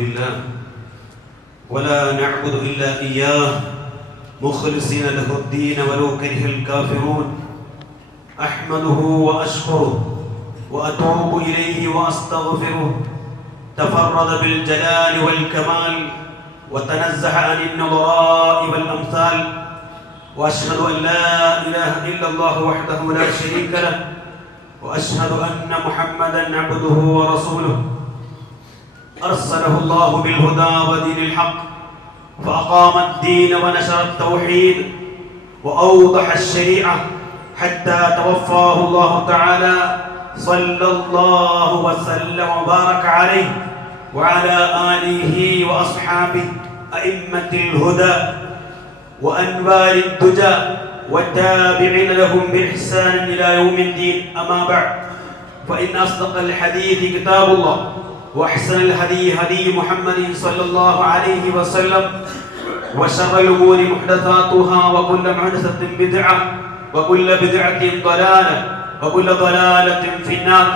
لله ولا نعبد إلا إياه مخلصين له الدين ولو كره الكافرون أحمده وأشكره وأتوب إليه وأستغفره تفرد بالجلال والكمال وتنزه عن النظراء والأمثال وأشهد أن لا إله إلا الله وحده لا شريك له وأشهد أن محمدا عبده ورسوله أرسله الله بالهدى ودين الحق فأقام الدين ونشر التوحيد وأوضح الشريعة حتى توفاه الله تعالى صلى الله وسلم وبارك عليه وعلى آله وأصحابه أئمة الهدى وأنوار الدجى والتابعين لهم بإحسان إلى يوم الدين. أما بعد فإن أصدق الحديث كتاب الله وأحسن الهدي هدي محمد صلى الله عليه وسلم وشر الأمور محدثاتها وكل محدثة بدعة وكل بدعة ضلالة وكل ضلالة في النار.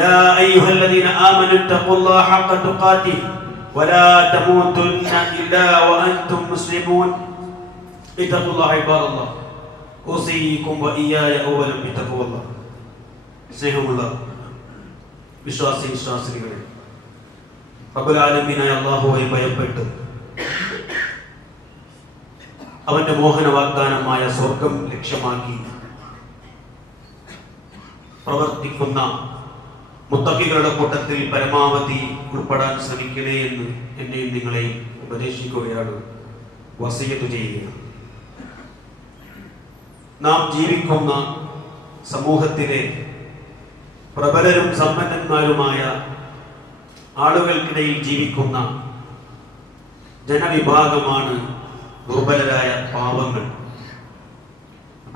يا أيها الذين آمنوا اتقوا الله حق تقاته ولا تموتن إلا وأنتم مسلمون. اتقوا الله عباد الله أوصيكم وإياي أولا بتقوى الله. സ്നേഹമുള്ള വിശ്വാസികളെ, റബ്ബുൽ ആലമീനായ അല്ലാഹുവെ ഭയപ്പെട്ട് അവന്റെ മോഹന വാഗ്ദാനമായ സ്വർഗം ലക്ഷ്യമാക്കി പ്രവർത്തിക്കുന്ന മുത്തഖികളുടെ കൂട്ടത്തിൽ പരമാവധി ഉൾപ്പെടാൻ ശ്രമിക്കണേ എന്ന് എന്നെയും നിങ്ങളെയും ഉപദേശിക്കുകയാണ്, വസിയത്ത് ചെയ്യുകയാണ്. നാം ജീവിക്കുന്ന സമൂഹത്തിലെ പ്രബലരും സമ്പന്നന്മാരുമായ ആളുകൾക്കിടയിൽ ജീവിക്കുന്ന ജനവിഭാഗമാണ് ദുർബലരായ പാവങ്ങൾ.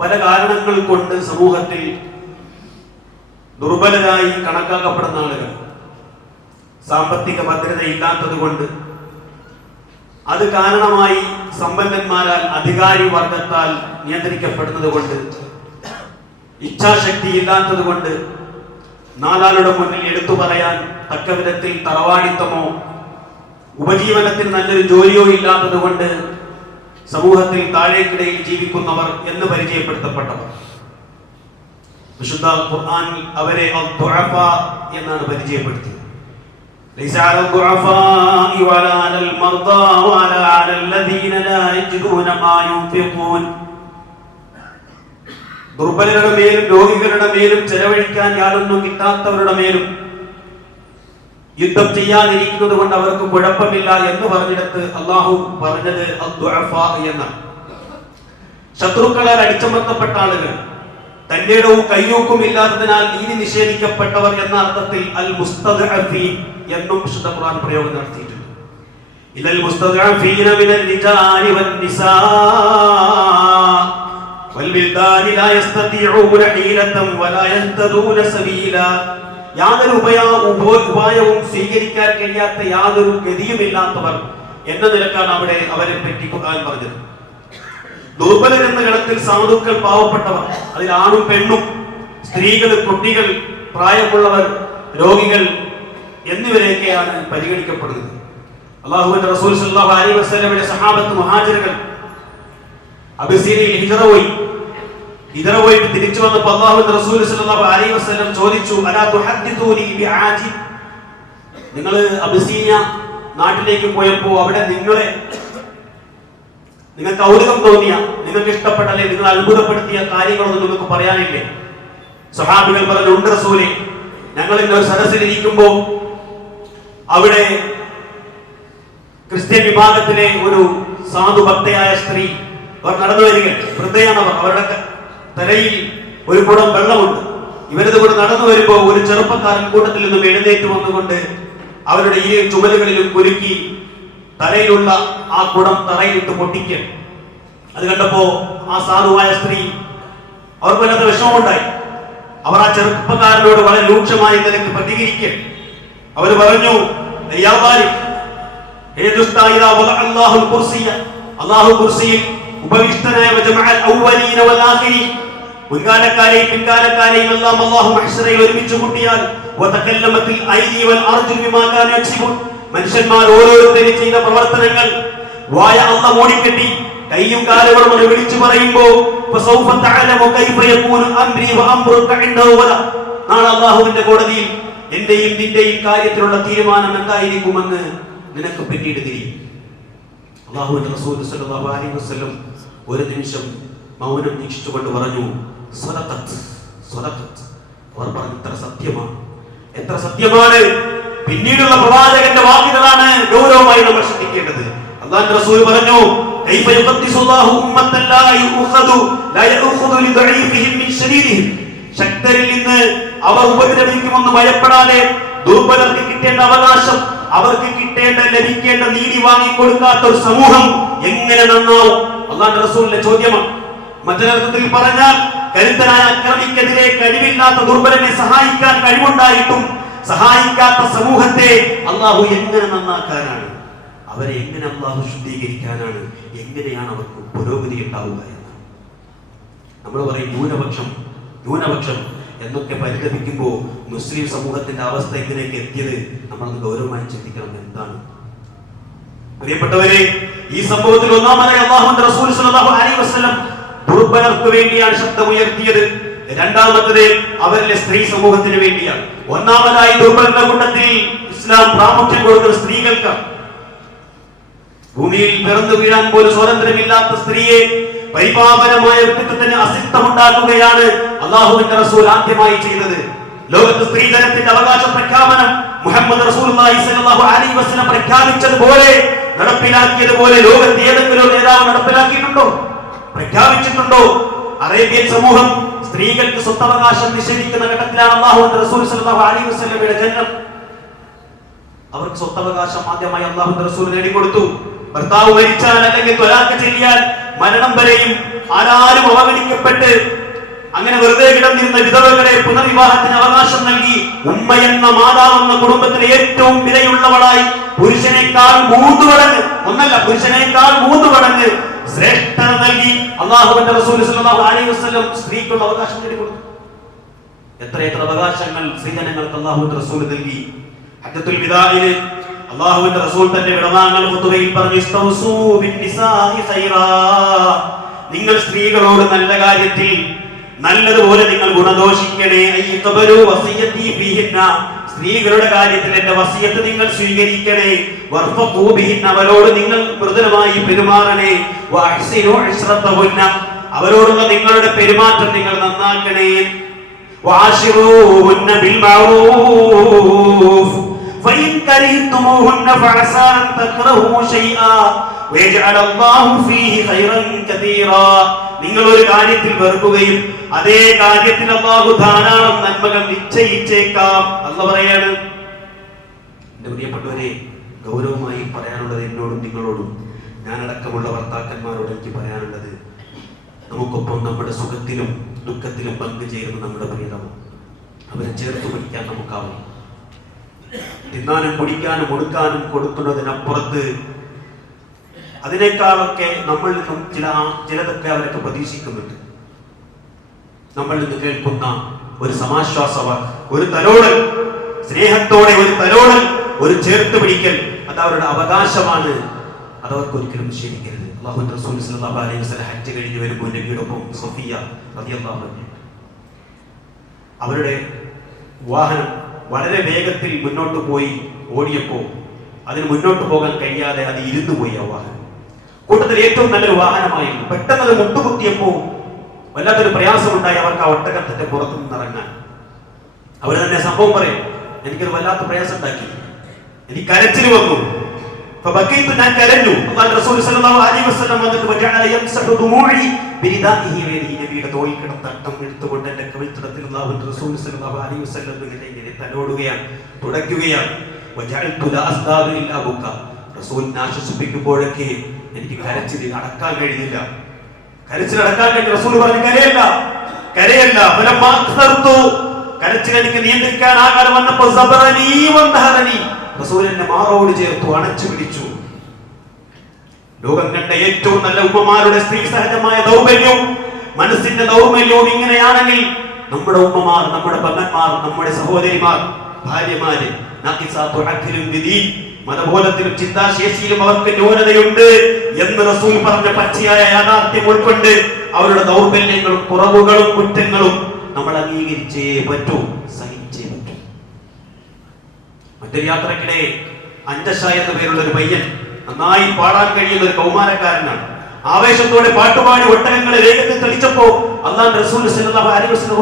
പല കാരണങ്ങൾ കൊണ്ട് സമൂഹത്തിൽ ദുർബലരായി കണക്കാക്കപ്പെടുന്ന ആളുകൾ, സാമ്പത്തിക ഭദ്രതയില്ലാത്തത് കൊണ്ട്, അത് കാരണമായി സമ്പന്നന്മാരാൽ അധികാരി വർഗത്താൽ നിയന്ത്രിക്കപ്പെടുന്നത് കൊണ്ട്, ഇച്ഛാശക്തി ഇല്ലാത്തത് കൊണ്ട്, നാലാളുടെ മുന്നിൽ എടുത്തു പറയാൻ തക്ക വിധത്തിൽ തറവാടിത്തമോ ഉപജീവനത്തിന് നല്ലൊരു ജോലിയോ ഇല്ലാത്തത് കൊണ്ട് സമൂഹത്തിൽ താഴേക്കിടയിൽ ജീവിക്കുന്നവർ എന്ന് പരിചയപ്പെടുത്തപ്പെട്ടവർ. വിശുദ്ധ ഖുർആൻ അവരെ അദ്ദുഅഫാ എന്നാണ് പരിചയപ്പെടുത്തിയത്. ലൈസ അലൽ ദുഅഫാഇ വലാ അലൽ മർദാ വലാ അലൽ ലദീന ലാ യജിദൂന മാ യുൻഫിഖൂൻ. ദുർബലരുടെ മേലും രോഗികളുടെ മേലും ചെലവഴിക്കാൻ യാതൊന്നും കിട്ടാത്തവരുടെ മേലും യുദ്ധം ചെയ്യാതിരിക്കുന്നത് കൊണ്ട് അവർക്ക് കുഴപ്പമില്ല എന്ന് പറഞ്ഞിടത്ത് അള്ളാഹു പറഞ്ഞത് അദ്ദുഅഫാ എന്നാണ്. ശത്രുക്കളാൽ അടിച്ചമർത്തപ്പെട്ട ആളുകൾ, തന്റെ ഇടവും കയ്യൂക്കും ഇല്ലാത്തതിനാൽ നീതി നിഷേധിക്കപ്പെട്ടവർ എന്ന അർത്ഥത്തിൽ അൽ മുസ്തദ്അഫീൻ എന്നും വിശുദ്ധ ഖുർആൻ പ്രയോഗം നടത്തിയിട്ടുണ്ട്. ഇലൽ മുസ്തദ്അഫീന മിനൽ റിജാലി വൻ നിസാ വൽ ബിൽദാനി ലാ യസ്തതിഊന ഹീലതൻ വലാ യഹ്തദൂന സബീലാ. യാതൊരു ഉപായവും സ്വീകരിക്കാൻ കഴിയാത്ത യാതൊരു ഗതിയുമില്ലാത്തവർ എന്ന നിലക്കാണ് അവിടെ അവരെ പറ്റി ഖുർആൻ പറഞ്ഞത്. ദുർബലർ എന്ന ഗണത്തിൽ സാധുക്കൾ, പാവപ്പെട്ടവർ, അതിൽ ആണും പെണ്ണും, സ്ത്രീകൾ, കുട്ടികൾ, പ്രായമുള്ളവർ, രോഗികൾ എന്നിവരെയൊക്കെയാണ് പരിഗണിക്കപ്പെടുന്നത്. അല്ലാഹുവിന്റെ റസൂൽ സല്ലല്ലാഹു അലൈഹി വസല്ലമയുടെ സഹാബത്ത് മുഹാജിറുകൾ അബിസീനിയയിൽ ഹിജ്റ പോയിട്ട് തിരിച്ചു വന്നപ്പോൾ അല്ലാഹുവിന്റെ റസൂൽ സല്ലല്ലാഹു അലൈഹി വസല്ലം ചോദിച്ചു, അലാ തുഹദ്ദിഥൂനി ബിആജിബ്. നിങ്ങൾ അബിസീനിയ നാട്ടിലേക്ക് പോയപ്പോൾ അവിടെ നിങ്ങൾക്ക് കൗതുകം തോന്നിയ, നിങ്ങൾക്ക് ഇഷ്ടപ്പെട്ടല്ലേ, നിങ്ങൾ അത്ഭുതപ്പെടുത്തിയ കാര്യങ്ങളൊന്നും നിങ്ങൾക്ക് പറയാനില്ലേ? സ്വഹാബികൾ പറഞ്ഞു, ഉണ്ട് റസൂലേ. ഞങ്ങൾ ഇന്ന് ഒരു സദസ്സിലിരിക്കുമ്പോ അവിടെ ക്രിസ്ത്യൻ വിഭാഗത്തിലെ ഒരു സാധു ഭക്തയായ സ്ത്രീ, അവർ നടന്നു വരിക, വൃദ്ധയാണവർ, അവരുടെ തലയിൽ ഒരു കുടം വെള്ളമുണ്ട്. ഇവരത് കൂടെ നടന്നു വരുമ്പോൾ ഒരു ചെറുപ്പക്കാരൻ കൂട്ടത്തിൽ നിന്നും എഴുന്നേറ്റ് വന്നുകൊണ്ട് അവരുടെ ഈ ചുമലുകളിലും കുലുക്കി തലയിലുള്ള ആ കുടം തറയിലിട്ട് പൊട്ടിക്കുക. അത് കണ്ടപ്പോ ആ സാധുവായ സ്ത്രീ, അവർക്ക് വല്ലാത്ത വിഷമമുണ്ടായി. അവർ ആ ചെറുപ്പക്കാരനോട് വളരെ രൂക്ഷമായ നിലയ്ക്ക് പ്രതികരിക്കുക. അവർ പറഞ്ഞു, അല്ലാഹു കുർസിയിൽ ഉപവിഷ്ടനായ മുൻകാലക്കാരെയും പിൻകാലക്കാരെയും എല്ലാം അല്ലാഹു മഹ്ശറയിൽ ഒരുമിച്ച് കൂട്ടിയാൽ മനുഷ്യന്മാർ ഓരോരുത്തരും ചെയ്ത പ്രവർത്തനങ്ങൾ വായ അല്ലാഹു മൂടിക്കെട്ടി കൈയും കാലുകളും ഒന്ന് വിളിച്ചു പറയുമ്പോ നാളെ അല്ലാഹുവിന്റെ കോടതിയിൽ എന്റെയും നിന്റെയും കാര്യത്തിലുള്ള തീരുമാനം എന്തായിരിക്കുമെന്ന് നിനക്ക് പിന്നീട് തിരിയും. അല്ലാഹുവിന്റെ റസൂൽ സ്വല്ലല്ലാഹു അലൈഹി വസല്ലം ഒരു നിമിഷം മൗനം ദീക്ഷിച്ചുകൊണ്ട് പറഞ്ഞു, സദഖത്ത് സദഖത്ത്. അവർ പറഞ്ഞു, എത്ര സത്യമാണ്, എത്ര സത്യമാണ്. പിന്നീടുള്ള പ്രവാചകന്റെ വാക്കുകളാണ് ഗൗരവമായി നമ്മൾ ശ്രദ്ധിക്കേണ്ടത്. അല്ലാഹുവിന്റെ റസൂൽ പറഞ്ഞു, കൈഫ യുഖദ്ദിസുല്ലാഹു ഉമ്മത്തൻ ലാ യുഖദു ലിദഈഫിഹിം മിൻ ശരീരിഹിം. ശക്തരിൽ നിന്ന് അവർ ഉപദ്രവിക്കുമെന്ന് ഭയപ്പെടാതെ ദുർബലർക്ക് കിട്ടേണ്ട അവകാശം, അവർക്ക് കിട്ടേണ്ട ലഭിക്കേണ്ട നീതി വാങ്ങിക്കൊടുക്കാത്ത ഒരു സമൂഹം എങ്ങനെ നന്നാവും? അല്ലാഹുവിന്റെ റസൂലിന്റെ ചോദ്യമാണ്. മറ്റൊരർത്ഥത്തിൽ പറഞ്ഞാൽ, കരുത്തനായ അക്രമിക്കെതിരെ കഴിവില്ലാത്ത ദുർബലനെ സഹായിക്കാൻ കഴിവുണ്ടായിട്ടും സഹായിക്കാത്ത സമൂഹത്തെ അല്ലാഹു എങ്ങനെ നന്നാക്കാനാണ്? അവരെ എങ്ങനെ അല്ലാഹു ശുദ്ധീകരിക്കാനാണ്? എങ്ങനെയാണ് അവർക്ക് പുരോഗതി ഉണ്ടാവുക എന്ന് നമ്മൾ പറയും. ന്യൂനപക്ഷം എന്നൊക്കെ പരിതപിക്കുമ്പോൾ മുസ്ലിം സമൂഹത്തിന്റെ അവസ്ഥ എങ്ങനെയൊക്കെ എത്തിയത് നമ്മളത് ഗൗരവമായി ചിന്തിക്കണം. എന്താണ് പ്രിയപ്പെട്ടവരെ, ഈ സംഭവത്തിൽ ഒന്നാമതായി അല്ലാഹുവിന്റെ റസൂൽ സ്വല്ലല്ലാഹു അലൈഹി വസല്ലം ദുർബലർക്ക് വേണ്ടിയാണ് ശബ്ദമുയർത്തിയത്. രണ്ടാമത്തത് അവരിലെ സ്ത്രീ സമൂഹത്തിന് വേണ്ടിയാണ്. ഒന്നാമതായി ദുർബലരുടെ കൂട്ടത്തിൽ ഇസ്ലാം പ്രാമുഖ്യം കൊടുക്കുന്ന സ്ത്രീകൾക്ക്. ഭൂമിയിൽ പിറന്നു വീഴാൻ പോലും സ്വാതന്ത്ര്യമില്ലാത്ത സ്ത്രീയെ പരിപാവനമായ വ്യക്തിത്വത്തിന് അസ്തിത്വമുണ്ടാക്കുകയാണ് അല്ലാഹുവിന്റെ റസൂൽ ആദ്യമായി ചെയ്തത്. ലോകത്ത് സ്ത്രീധനത്തിന്റെ അവകാശ പ്രഖ്യാപനം മുഹമ്മദ് റസൂലുള്ളാഹി സ്വല്ലല്ലാഹു അലൈഹി വസല്ലം പ്രഖ്യാപിച്ചതുപോലെ നടപ്പിലാക്കിയതുപോലെ ലോകത്ത് ഏതെങ്കിലും നേതാവ് നടപ്പിലാക്കിയിട്ടുണ്ടോ? പ്രഖ്യാപിച്ചിട്ടുണ്ടോ? അറേബ്യൻ സമൂഹം സ്ത്രീകൾക്ക് സ്വത്തവകാശം നിഷേധിക്കുന്ന ഘട്ടത്തിലാണ് അല്ലാഹുവിന്റെ റസൂൽ സ്വല്ലല്ലാഹു അലൈഹി വസല്ലമയുടെ ജനനം. അവർക്ക് സ്വത്തവകാശം ആദ്യമായി അല്ലാഹുവിന്റെ റസൂൽ നേടിക്കൊടുത്തു. ഭർത്താവ് മരിച്ചാൽ അല്ലെങ്കിൽ ത്വലാഖ് ചൊല്ലിയാൽ മരണം വരെയും ആരാരും അവഗണിക്കപ്പെട്ട് അങ്ങനെ വെറുതെ കിടന്നിരുന്ന വിധവകളെ പുനർവിവാഹത്തിന് അവകാശം നൽകി ഉമ്മയെന്ന മാതാവെന്ന കുടുംബത്തിലെ ഏറ്റവും വിലയുള്ളവളായി പുരുഷനേക്കാൾ 3 മടങ്ങ്, ഒന്നല്ല പുരുഷനേക്കാൾ 3 മടങ്ങ് ശ്രേഷ്ഠത നൽകി അല്ലാഹുവിന്റെ റസൂൽ സ്വല്ലല്ലാഹു അലൈഹി വസല്ലം സ്ത്രീക്കുള്ള അവകാശം നേടിക്കൊടുത്തു. എത്ര അവകാശങ്ങൾ സ്ത്രീജനങ്ങൾക്ക് അല്ലാഹുവിന്റെ റസൂൽ നൽകി. ഹജ്ജത്തുൽ വിദാഇൽ അല്ലാഹുവിന്റെ റസൂൽ തന്റെ വിടവാങ്ങൽ ഖുതുബയിൽ പറഞ്ഞു, ഇസ്തൗസൂ ബിന്നിസാഇ ഖൈറാ. നിങ്ങൾ സ്ത്രീകളോട് നല്ല കാര്യത്തിൽ നല്ലതുപോലെ നിങ്ങൾ ഗുണദോഷിക്കണേ. അയ്യഖബലു വസിയതി ഫീഹിന്ന. സ്ത്രീകളുടെ കാര്യത്തിൽ എന്റെ വസിയത്ത് നിങ്ങൾ സ്വീകരിക്കണേ. വർഫഖൂ ബിഹിന്ന. അവരോട് നിങ്ങൾ മൃദുലമായി പെരുമാറണേ. വഅഹ്സിനു ഇശ്റതഹുന്ന. അവരോടുള്ള നിങ്ങളുടെ പെരുമാറ്റം നിങ്ങൾ നന്നാക്കണേ. വഅശിറൂഹുന്ന ബിൽ മഅറൂഫ്. فإن كرهتموهن فعسى أن تكرهوا شيئا ويجعل الله فيه خيرا كثيرا. നിങ്ങൾ ഒരു കാര്യത്തിൽ വെറുക്കുകയും അതേ കാര്യത്തിൽ അല്ലാഹു ധാരാളം നന്മകൾ നിശ്ചയിച്ചേക്കാം. അല്ലാഹു പറയാണ്. എന്റെ പ്രിയപ്പെട്ടവരെ, ഗൗരവമായി പറയാനുള്ളത് എന്നോടും നിങ്ങളോടും, ഞാനടക്കമുള്ള ഭർത്താക്കന്മാരോട് എനിക്ക് പറയാനുള്ളത്, നമുക്കൊപ്പം നമ്മുടെ സുഖത്തിലും ദുഃഖത്തിലും പങ്കുചേരുന്ന നമ്മുടെ പ്രിയതമം അവരെ ചേർത്ത് പിടിക്കാൻ നമുക്കാവും. തിന്നാനും കുടിക്കാനും ഒടുക്കാനും കൊടുക്കുന്നതിനപ്പുറത്ത് അതിനേക്കാളൊക്കെ നമ്മളിൽ നിന്നും ചിലതൊക്കെ അവരൊക്കെ പ്രതീക്ഷിക്കുന്നുണ്ട്. നമ്മളിൽ നിന്ന് കേൾക്കുന്ന ഒരു സമാശ്വാസവാക്ക്, ഒരു തലോടൽ, സ്നേഹത്തോടെ ഒരു തലോടൽ, ഒരു ചേർത്ത് പിടിക്കൽ, അത് അവരുടെ അവകാശമാണ്. അതവർക്ക് ഒരിക്കലും നിഷേധിക്കരുത്. അല്ലാഹുവിന്റെ റസൂൽ സ്വല്ലല്ലാഹു അലൈഹി വസല്ലം ഹജ്ജ് കഴിഞ്ഞ് വരുമ്പോൾ നബിയോടൊപ്പം സഫിയ റളിയല്ലാഹു അൻഹ അവരുടെ വാഹനം വളരെ വേഗത്തിൽ മുന്നോട്ട് പോയി ഓടിയപ്പോൾ അതിന് മുന്നോട്ട് പോകാൻ കഴിയാതെ അത് ഇരുന്നു പോയി. ആ വാഹനം കൂട്ടത്തിൽ ഏറ്റവും നല്ലൊരു വാഹനമായിരുന്നു. പെട്ടെന്ന് അത് മുട്ടുകുത്തിയപ്പോൾ വല്ലാത്തൊരു പ്രയാസമുണ്ടായി അവർക്ക് ആ ഒട്ടകത്തിന്റെ പുറത്തു നിന്നിറങ്ങാൻ. അവർ തന്നെ സംഭവം പറയും, എനിക്കത് വല്ലാത്ത പ്രയാസം ഉണ്ടാക്കി, എനിക്ക് കരച്ചിൽ വന്നു. ഞാൻ കരഞ്ഞു. റസൂൽ സ്വല്ലല്ലാഹു അലൈഹി വസല്ലം വന്നിട്ട് നബിയുടെ തോളിൽ കിടന്ന തട്ടം എടുത്തുകൊണ്ട് എന്റെ കവിൾത്തടത്തിൽ റസൂൽ സ്വല്ലല്ലാഹു അലൈഹി വസല്ലം ഇങ്ങനെ തലോടുകയാണ്, തുടയ്ക്കുകയാണ്. റസൂലിനെ ആശ്വസിപ്പിക്കുമ്പോഴൊക്കെ എനിക്ക് കരച്ചിൽ അടക്കാൻ കഴിയുന്നില്ല. കരച്ചിൽ അടക്കാൻ വേണ്ടി റസൂൽ പറഞ്ഞു, കരയല്ല കരയല്ല. കരച്ചിൽ എനിക്ക് നിയന്ത്രിക്കാൻ ആകാതെ വന്നപ്പോൾ റസൂൽ എന്നെ മാറോട് ചേർത്തു, അണച്ചു പിടിച്ചു. ലോകം കണ്ട ഏറ്റവും നല്ല ഉമ്മമാരുടെ സ്ത്രീ സഹജമായ ദൗർബല്യവും മനസ്സിന്റെ ദൗർബല്യവും ഇങ്ങനെയാണെങ്കിൽ നമ്മുടെ ഉമ്മമാർ, നമ്മുടെ പെങ്ങന്മാർ, നമ്മുടെ സഹോദരിമാർ, ഭാര്യമാര് മതബോധത്തിലും ചിന്താശേഷിയിലും അവർക്ക് ന്യൂനതയുണ്ട് എന്ന് റസൂൽ പറഞ്ഞ പച്ചയായ യാഥാർത്ഥ്യം ഉൾക്കൊണ്ട് അവരുടെ ദൗർബല്യങ്ങളും കുറവുകളും കുറ്റങ്ങളും നമ്മൾ അംഗീകരിച്ചേ പറ്റൂ, സഹിച്ചേ പറ്റൂ. മറ്റൊരു യാത്രക്കിടെ അഞ്ചശ എന്ന പേരുള്ള ഒരു പയ്യൻ, നന്നായി പാടാൻ കഴിയുന്ന ഒരു കൗമാരക്കാരനാണ്. ആവേശത്തോടെ പാട്ടുപാടി ഒട്ടകങ്ങളെ വേഗത്തിൽ തെളിച്ചപ്പോ അല്ലാഹു റസൂൽ സല്ലല്ലാഹു അലൈഹി വസല്ലം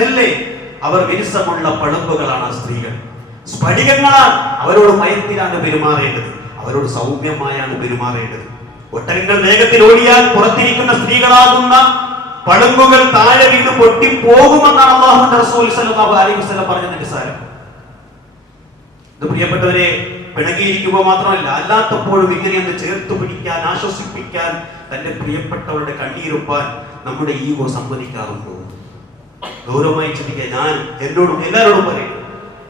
മെല്ലെ, അവർ വിരസമുള്ള പളുമ്പുകളാണ് സ്ത്രീകൾ, സ്ഫടികങ്ങളാണ്. അവരോട് മയത്തിലാണ് പെരുമാറേണ്ടത്, അവരോട് സൗമ്യമായാണ് പെരുമാറേണ്ടത്. ഒട്ടകങ്ങൾ വേഗത്തിൽ ഓടിയാൽ പുറത്തിരിക്കുന്ന സ്ത്രീകളാകുന്ന പളുമ്പുകൾ താഴെ വീണ് പൊട്ടിപ്പോകുമെന്നാണ് അല്ലാഹുവിന്റെ റസൂൽ സല്ലല്ലാഹു അലൈഹി വസല്ലം പറഞ്ഞതിന്റെ സാരം. ഇത് പ്രിയപ്പെട്ടവരെ, പിണങ്ങിയിരിക്കുമ്പോൾ മാത്രമല്ല, അല്ലാത്തപ്പോഴും ഇങ്ങനെയൊന്ന് ചേർത്ത് പിടിക്കാൻ, ആശ്വസിപ്പിക്കാൻ, തന്റെ പ്രിയപ്പെട്ടവരുടെ കണ്ണീരൊപ്പാൻ നമ്മുടെ ഈഗോ സമ്മതിക്കാറുണ്ടോ? ഗൗരവമായി ചിന്തിക്കുക. ഞാൻ എന്നോടും എല്ലാവരോടും പറയും,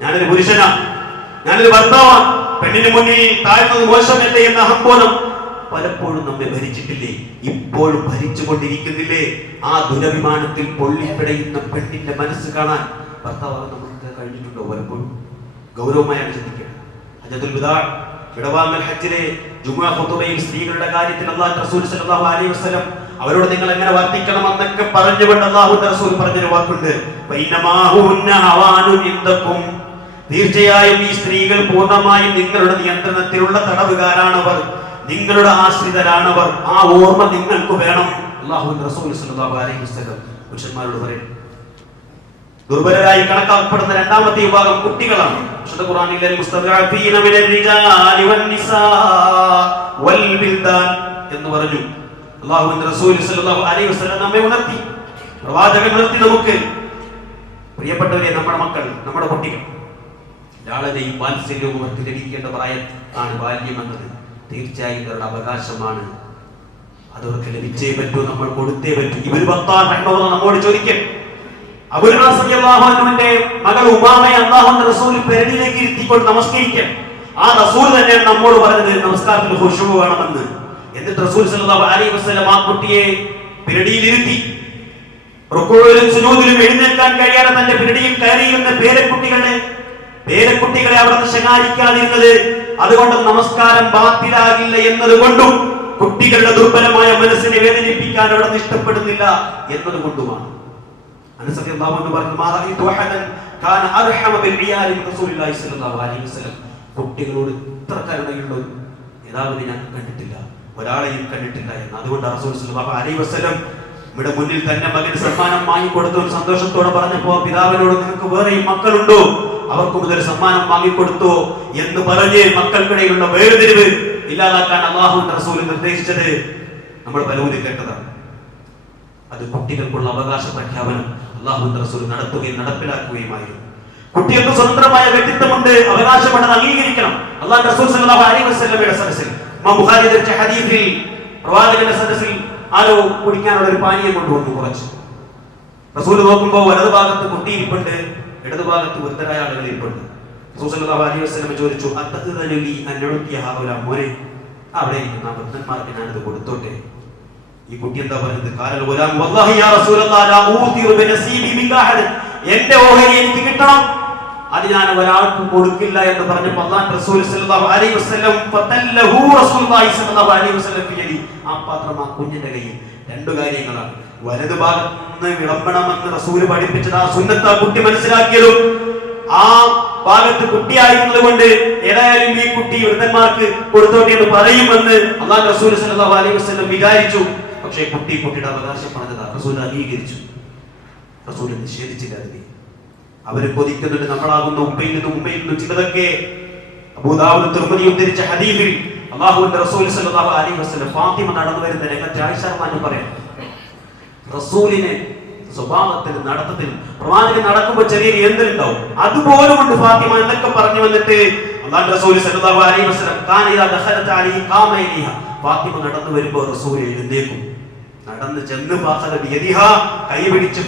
ഞാനൊരു പുരുഷനാണ്, ഞാനൊരു ഭർത്താവാണ്, പെണ്ണിന് മുന്നിൽ താഴ്ന്നത് മോശമല്ലേ എന്ന അഹംബോധം പലപ്പോഴും നമ്മെ ഭരിച്ചിട്ടില്ലേ? ഇപ്പോഴും ഭരിച്ചുകൊണ്ടിരിക്കുന്നില്ലേ? ആ ദുരഭിമാനത്തിൽ പൊള്ളിപ്പിടയുന്ന പെണ്ണിന്റെ മനസ്സ് കാണാൻ ഭർത്താവ് നമുക്ക് കഴിഞ്ഞിട്ടുണ്ടോ? പലപ്പോഴും ഗൗരവമായാണ് ചിന്തിക്കുക. ഹജ്ജത്തുൽ വിദാ, വിടവാങ്ങൽ ഹജ്ജിലെ ജുമുഅ ഖുതുബയിൽ സ്ത്രീകളുടെ കാര്യത്തിൽ അല്ലാഹു റസൂൽ സല്ലല്ലാഹു അലൈഹി വസല്ലം അവരോട് നിങ്ങൾ എങ്ങനെ വർത്തിക്കണം എന്നൊക്കെ പറഞ്ഞുകൊണ്ട് അല്ലാഹുവിന്റെ റസൂൽ പറഞ്ഞൊരു വാക്കുണ്ട്, തീർച്ചയായും ഈ സ്ത്രീകൾ പൂർണ്ണമായും നിങ്ങളുടെ നിയന്ത്രണത്തിലുള്ള തടവുകാരാണവർ, നിങ്ങളുടെ ആശ്രിതരാണവർ. ആ ഓർമ്മ നിങ്ങൾക്ക് വേണം. അല്ലാഹുവിന്റെ റസൂൽ സല്ലല്ലാഹു അലൈഹി വസല്ലം പുരുഷന്മാരോട് പറയും. ദുർബലരായി കണക്കാക്കപ്പെടുന്ന രണ്ടാമത്തെ വിഭാഗം കുട്ടികളാണ്. വിശുദ്ധ ഖുർആനിൽ മുസ്തദഅഫീന മിനൽ റിജാലി വന്നിസാ വൽ ബിൽദാൻ എന്ന് പറഞ്ഞു. അല്ലാഹുവിന്റെ റസൂൽ സല്ലല്ലാഹു അലൈഹി വസല്ലം നമ്മെ ഉണർത്തി, പ്രവാചകൻ ഉണർത്തി. നമുക്ക് പ്രിയപ്പെട്ടവരെ, നമ്മുടെ മക്കൾ, നമ്മുടെ കുട്ടികൾ ലാളനയും വാത്സല്യവും അവർക്ക് ലഭിക്കേണ്ട പ്രായം ആണ് ബാല്യം എന്നത്. തീർച്ചയായും അവരുടെ അവകാശമാണ്, അതവർക്ക് ലഭിച്ചേ പറ്റൂ, നമ്മൾ കൊടുത്തേ പറ്റൂ. ഇവർ നമ്മോട് ചോദിക്കും, അബൂൽ ആസ് റളിയല്ലാഹു അൻഹുവിന്റെ മകൾ ഉമാമയെ അല്ലാഹുവിന്റെ റസൂൽ പെരടിയിലേക്ക് ഇരുത്തിക്കൊണ്ട് നമസ്കരിക്കാൻ. ആ റസൂൽ തന്നെയാണ് നമ്മോട് പറഞ്ഞത് നമസ്കാരത്തിൽ ഖുശൂ വേണമെന്ന്. എന്നിട്ട് റസൂൽ സല്ലല്ലാഹു അലൈഹി വസല്ലം ആ കുട്ടിയെ പെരടിയിൽ ഇരുത്തി. റുകൂഇലും സുജൂദിലും എഴുന്നേൽക്കാൻ കഴിയാതെ തന്റെ പെരടിയിൽ കയറിയിരുന്ന പേരക്കുട്ടികളെ അവിടെ നിന്ന് ശകാരിക്കാതിരുന്നത് അതുകൊണ്ട് നമസ്കാരം ബാത്തിലാകില്ല എന്നതുകൊണ്ടും കുട്ടികളുടെ ദുർബലമായ മനസ്സിനെ വേദനിപ്പിക്കാൻ അവിടെ നിന്ന് ഇഷ്ടപ്പെടുന്നില്ല എന്നതുകൊണ്ടുമാണ്. കുട്ടികളോട് ഇത്ര കരുണയുള്ള ഒരു നേതാവിനെ ഞാൻ കണ്ടിട്ടില്ല, ഒരാളെയും കണ്ടിട്ടില്ല എന്ന്. അതുകൊണ്ട് റസൂൽ സല്ലല്ലാഹു അലൈഹി വസല്ലം ഇവിടെ മുന്നിൽ തന്നെ മകന് സമ്മാനം വാങ്ങിക്കൊടുത്തു. സന്തോഷത്തോടെ പറഞ്ഞപ്പോ പിതാവിനോട്, നിങ്ങൾക്ക് വേറെയും മക്കളുണ്ടോ, അവർക്കും ഇതൊരു സമ്മാനം വാങ്ങിക്കൊടുത്തു എന്ന് പറഞ്ഞ് മക്കൾക്കിടയിലുള്ള വേർതിരിവ് ഇല്ലാതാക്കാൻ അല്ലാഹുവിന്റെ റസൂൽ നിർദ്ദേശിച്ചത് നമ്മൾ പലവരും കേട്ടതാണ്. അത് കുട്ടികൾക്കുള്ള അവകാശ പ്രഖ്യാപനം അല്ലാഹുവിന്റെ റസൂൽ നടത്തുകയും നടപ്പിലാക്കുകയുമായിരുന്നു. കുട്ടികൾക്ക് സ്വതന്ത്രമായ വ്യക്തിത്വമുണ്ട്, അവകാശമുണ്ടെന്ന് അംഗീകരിക്കണം. അല്ലാഹുവിന്റെ റസൂൽ സല്ലല്ലാഹു അലൈഹി വസല്ലമയുടെ സദസ്സിൽ, ഇമാം ബുഖാരി ധരിച്ച ഹദീസിൽ, പ്രവാചകന്റെ സദസ്സിൽ ആരോ കുടിക്കാനുള്ള ഒരു പാനീയം കൊണ്ടുവന്നു കുറച്ച്. റസൂൽ നോക്കുമ്പോൾ വലതു ഭാഗത്ത് കുട്ടി ഇരിപ്പുണ്ട്, ഇടതു ഭാഗത്ത് വൃദ്ധരായ ആളുകൾ ഇരിപ്പുണ്ട്. റസൂൽ സല്ലല്ലാഹു അലൈഹി വസല്ലം ചോദിച്ചു, അത്തഖ്ദനലി അൻഉതിയ ഹൗല മോനെ, അവിടെ ഇരിക്കുന്ന വൃദ്ധന്മാർക്ക് ഞാനത് കൊടുത്തോട്ടെ? ഈ കുട്ടി എന്താ പറഞ്ഞത്? ഖാലൽ ഗുലാം വല്ലാഹി യാ റസൂലല്ലാഹ് ലാ ഊതിറു ബിനസീബി മിൻ അഹദ്, എന്റെ ഓഹരി എനിക്ക് കിട്ടണം, അത് ഞാൻ ഒരാൾക്കും കൊടുക്കില്ല എന്ന് പറഞ്ഞപ്പോൾ അല്ലാഹു റസൂൽ സല്ലല്ലാഹു അലൈഹി വസല്ലം ഫതല്ലഹു റസൂലുള്ളാഹി സല്ലല്ലാഹു അലൈഹി വസല്ലം ഫിയദി, ആ പാത്രം ആ കുഞ്ഞിന്റെ കയ്യിൽ. രണ്ടു കാര്യങ്ങളാണ്. വലതു ഭാഗത്ത് വിളമ്പണമെന്ന് റസൂൽ പഠിപ്പിച്ചത് ആ സുന്നത്ത് ആ കുട്ടി മനസ്സിലാക്കിയതും ആ ഭാഗത്ത് കുട്ടിയായിരുന്നത് കൊണ്ട് ഏതായാലും ഈ കുട്ടി വൃദ്ധന്മാർക്ക് കൊടുത്തോട്ടെ എന്ന് പറയുമെന്ന് അല്ലാഹു റസൂൽ സല്ലല്ലാഹു അലൈഹി വസല്ലം വിചാരിച്ചു. പക്ഷേ കുട്ടിയുടെ അവകാശം പറഞ്ഞത് റസൂൽ അംഗീകരിച്ചു, റസൂൽ നിഷേധിച്ചില്ല. അതിനെ അവര് കൊതിക്കുന്നുണ്ട്. നമ്മളാകുന്ന ഉമ്മയിൽ നിന്നും ചിലതൊക്കെ അബൂദാവൂദ് തിർമിദി ഉദ്ധരിച്ച ഹദീസിൽ അല്ലാഹുവിന്റെ റസൂൽ സല്ലല്ലാഹു അലൈഹി വസല്ലം ഫാത്തിമ നടന്നു വരുന്ന രംഗത്തെ ആയിഷ റളിയല്ലാഹു പറയാം, റസൂലിനെ സ്വഭാവത്തിൽ നടത്തത്തിൽ പ്രവാചകൻ നടക്കുമ്പോൾ ചെറിയൊരു എന്തുണ്ടാവും, അതുപോലും കൊണ്ട് ഫാത്തിമ എന്നൊക്കെ പറഞ്ഞു വന്നിട്ട് അല്ലാഹുവിന്റെ റസൂൽ സല്ലല്ലാഹു അലൈഹി വസല്ലം കാനിയ ദഖലത അലൈഹി ഖാമ ഇലൈഹ, ഫാത്തിമ നടന്നു വരുമ്പോൾ റസൂൽ എഴുന്നേൽക്കും. നടന്ന് ചെന്ന് കൈ പിടിച്ച്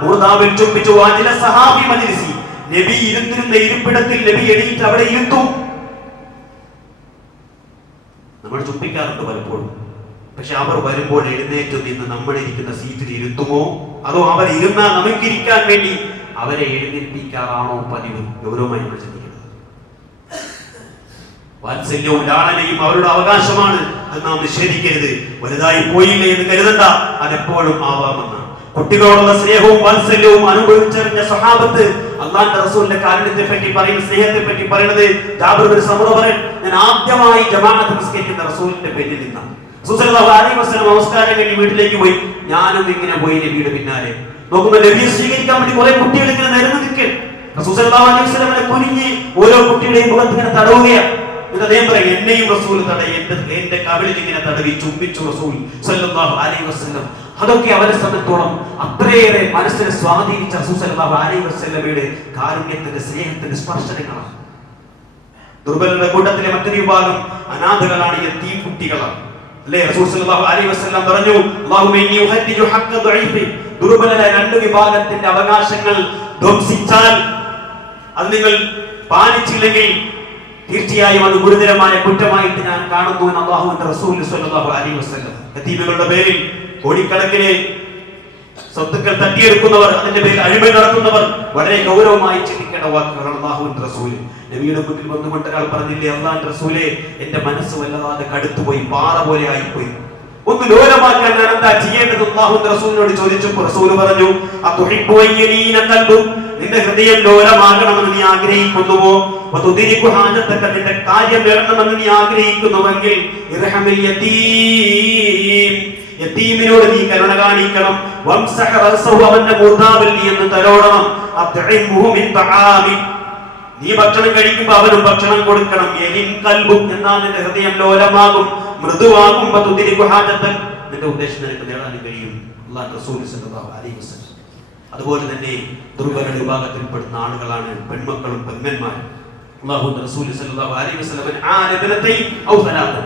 മൂർദാവിൽ ചുംബിച്ചു. നബി ഇരുന്നിരുന്ന ഇരിപ്പിടത്തിൽ നബി എണീറ്റ് അവിടെ ഇരുത്തു. നമ്മൾ ചുംബിക്കാറുണ്ട് പലപ്പോഴും. പക്ഷെ അവർ വരുമ്പോൾ എഴുന്നേറ്റ് നിന്ന് നമ്മളിരിക്കുന്ന സീറ്റിൽ ഇരുത്തുമോ, അതോ അവർ ഇരുന്നാൽ നമുക്കിരിക്കാൻ വേണ്ടി അവരെ എഴുന്നേൽപ്പിക്കാറാണോ പതിവ്? ഗൗരവമായി നമ്മൾ ചിന്തിക്കണം. വാത്സല്യവും ലാളനയും അവരുടെ അവകാശമാണ്, അത് നാം നിഷേധിക്കരുത്. വലുതായി പോയില്ലേ എന്ന് കരുതണ്ട, അതെപ്പോഴും ആവാമെന്നാണ്. കുട്ടികളോടുള്ള സ്നേഹവും വാത്സല്യവും അനുഭവിച്ചറിഞ്ഞ സ്വഹാബത്ത് അള്ളാഹുവിന്റെ റസൂലിന്റെ കാരുണ്യത്തെ പറ്റി പറയുന്ന, സ്നേഹത്തെ പറ്റി പറയുന്നത് ജാബിർ ബിൻ സമുറ പറയും, ഞാൻ ആദ്യമായി ജമാഅത്ത് നിസ്കരിക്കുന്ന റസൂലിന്റെ പേരിൽ നിന്നാണ്. റസൂൽ സല്ലല്ലാഹു അലൈഹി വസല്ലം നമസ്കാരം കഴിഞ്ഞ് വീട്ടിലേക്ക് പോയി. ഞാനും ഇങ്ങനെ പോയി നബിയുടെ പിന്നാലെ. നോക്കുമ്പോൾ നബിയെ സ്വീകരിക്കാൻ വേണ്ടി കുറെ കുട്ടികൾ ഇങ്ങനെ നിരന്ന് നിൽക്കും. റസൂൽ സല്ലല്ലാഹു അലൈഹി വസല്ലം കുനിഞ്ഞ് ഓരോ കുട്ടിയുടെയും മുഖത്ത് ഇങ്ങനെ തടവുകയാണ്. എന്നിട്ട് അദ്ദേഹം പറയും, എന്നെയും റസൂൽ തടയി, എന്റെ കവിളിൽ ഇങ്ങനെ തടവി ചുംബിച്ചു റസൂൽ സല്ലല്ലാഹു അലൈഹി വസല്ലം. അതൊക്കെ അവരെ സംബന്ധിച്ചോളം അത്രയേറെ മനസ്സിനെ സ്വാധീനിച്ച റസൂൽ സല്ലല്ലാഹു അലൈഹി വസല്ലമയുടെ കാരുണ്യത്തിന്റെ, സ്നേഹത്തിന്റെ സ്പർശനങ്ങളാണ്. ദുർബലരുടെ കൂട്ടത്തിലെ മറ്റൊരു വിഭാഗം അനാഥകളാണ്, യതീം കുട്ടികളാണ്. അല്ലേ? റസൂൽ സല്ലല്ലാഹു അലൈഹി വസല്ലം പറഞ്ഞു, അല്ലാഹുമ്മ ഇന്നി ഉഹദ്ദിജു ഹഖ്ഖ ദഈഫി, ദുർബലരായ രണ്ട് വിഭാഗത്തിന്റെ അവകാശങ്ങൾ ധ്വംസിച്ചാൽ, അത് നിങ്ങൾ പാലിച്ചില്ലെങ്കിൽ തീർച്ചയായും അത് ഗുരുതരമായ കുറ്റമായിട്ട് ഞാൻ കാണുന്നു എന്ന് അല്ലാഹുവിന്റെ റസൂൽ സല്ലല്ലാഹു അലൈഹി വസല്ലം. യതീമുകളുടെ പേരിൽ കോടിക്കണക്കിന് സ്വത്തുക്കൾ തട്ടിയെടുക്കുന്നവർ, അതിന്റെ പേരിൽ അഴിമതി നടത്തുന്നവർ വളരെ ഗൗരവമായി ചിന്തിക്കേണ്ട വാക്കുകളാണ് അല്ലാഹുവിന്റെ റസൂൽ. നബിയുടെ മുന്നിൽ വന്നുകൊണ്ട് ഒരാൾ പറഞ്ഞില്ലേ, അല്ലാഹുവിന്റെ റസൂലേ, എന്റെ മനസ്സ് വല്ലാതെ കടുത്തുപോയി, പാറ പോലെ ആയിപ്പോയി, ഒന്ന് ലോലമാക്കാൻ ഞാൻ എന്താ ചെയ്യേണ്ടത്? അല്ലാഹുവിന്റെ റസൂലിനോട് ചോദിച്ചപ്പോൾ റസൂൽ പറഞ്ഞു, അതുഹിബ്ബു അയ്യലീന ഖൽബു, നിന്റെ ഹൃദയം ലോലമാകണമെന്ന് നീ ആഗ്രഹിക്കുന്നുവോ? വതുദിരികു ഹാജതക, നിന്റെ കാര്യം നേടണമെന്ന് നീ ആഗ്രഹിക്കുന്നുവെങ്കിൽ ഇർഹമിൽ യതീം, യതീമിനോട് നീ കരുണ കാണിക്കണം. വംസഹ റസഹു, അവന്റെ മൂർധാവിൽ നീ എന്ന് തലോടണം. അത്ഇമുഹു മിൻ തആമി, നീ ഭക്ഷണം കഴിക്കുമ്പോൾ അവനും ഭക്ഷണം കൊടുക്കണം. യലിൻ ഖൽബു, എന്നാൽ നിന്റെ ഹൃദയം ലോലമാകും, മൃദുവാകും. വതുദിരികു ഹാജതക, നിന്റെ ഉദ്ദേശം നിനക്ക് നേടാൻ കഴിയും. അല്ലാഹുവിന്റെ റസൂൽ സല്ലല്ലാഹു അലൈഹി വസല്ലം. അതുപോലെ തന്നെ ദുർബല വിഭാഗത്തിൽപ്പെടുന്ന ആളുകളാണ് പെൺമക്കളും പെങ്ങന്മാരും. അല്ലാഹുവിന്റെ റസൂൽ സല്ലല്ലാഹു അലൈഹി വസല്ലം ആനബനതൈ ഔ സലാത്ത,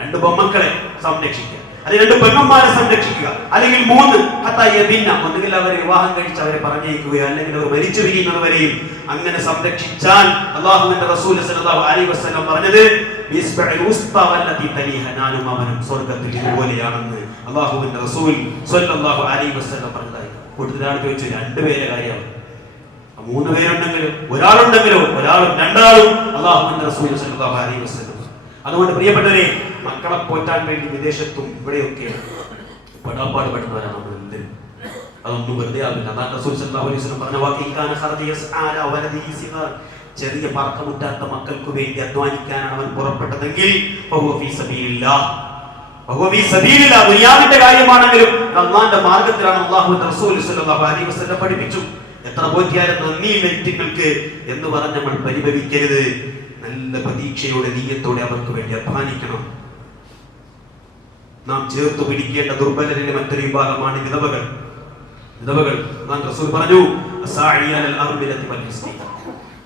രണ്ട് പെൺമക്കളെ സംരക്ഷിക്കുക, അല്ലെങ്കിൽ രണ്ട് പെങ്ങന്മാരെ സംരക്ഷിക്കുക, അല്ലെങ്കിൽ മൂന്ന് ഹത്തായബിന്ന, ഒന്നുകിൽ അവരെ വിവാഹം കഴിച്ച് അവരെ പറഞ്ഞയക്കുകയോ അല്ലെങ്കിൽ അവർ മരിച്ചു വീഴുന്നവരെയും അങ്ങനെ സംരക്ഷിച്ചാൽ അല്ലാഹുവിന്റെ റസൂൽ സല്ലല്ലാഹു അലൈഹി വസല്ലം പറഞ്ഞത് ബിസ്ബഇൽ ഉസ്ത വല്ലതി തലിഹ, ഞാനും അവനും സ്വർഗ്ഗത്തിൽ ഇതുപോലെയാണെന്ന് അല്ലാഹുവിന്റെ റസൂൽ സല്ലല്ലാഹു അലൈഹി വസല്ലം പറഞ്ഞതായി. കൂടുതൽ ചോദിച്ചു, രണ്ടുപേരെ കാര്യമാണ്, മൂന്ന് പേരുണ്ടെങ്കിലും ഒരാളുണ്ടെങ്കിലോ ഒരാളും രണ്ടാളും അല്ലാഹുവിന്റെ റസൂൽ സല്ലല്ലാഹു അലൈഹി വസല്ലം. അതുകൊണ്ട് പ്രിയപ്പെട്ടവരെ, മക്കളെ പോറ്റാൻ വേണ്ടി വിദേശത്തും ഇവിടെയൊക്കെ പെടാപ്പാട് പെടുന്നവരാണ് നമ്മൾ എല്ലാവരും. അതൊന്നും വെറുതെ ആവില്ല. അതാണ് റസൂൽ സല്ലല്ലാഹു അലൈഹി വസല്ലം പറഞ്ഞ വാക്ക്, ഇൻകാന ഖർദിയസ് ആല വലദിഹി സിഗാർ, ചെറിയ പറക്കമുറ്റാത്ത മക്കൾക്ക് വേണ്ടി അധ്വാനിക്കാനാണ് അവൻ പുറപ്പെട്ടതെങ്കിൽ ഫഹുവ ഫീ സബീലില്ലാഹ്, ദുനിയാവിന്റെ കാര്യമാണെങ്കിലും അല്ലാഹുവിന്റെ മാർഗത്തിലാണ് അല്ലാഹുവിന്റെ റസൂൽ സല്ലല്ലാഹു അലൈഹി വസല്ലം പഠിപ്പിച്ചു. എത്ര പോറ്റിയാലും നന്ദി വ്യക്തികൾക്ക് എന്ന് പറഞ്ഞ് നമ്മൾ പരിഭവിക്കരുത്. നല്ല പ്രതീക്ഷയോടെ, നീയത്തോടെ അവർക്ക് വേണ്ടി അധ്വാനിക്കണം. നാം ചേർത്ത് പിടിക്കേണ്ട ദുർബലരിലെ മറ്റൊരു വിഭാഗമാണ് വിധവകൾ. റസൂൽ പറഞ്ഞു,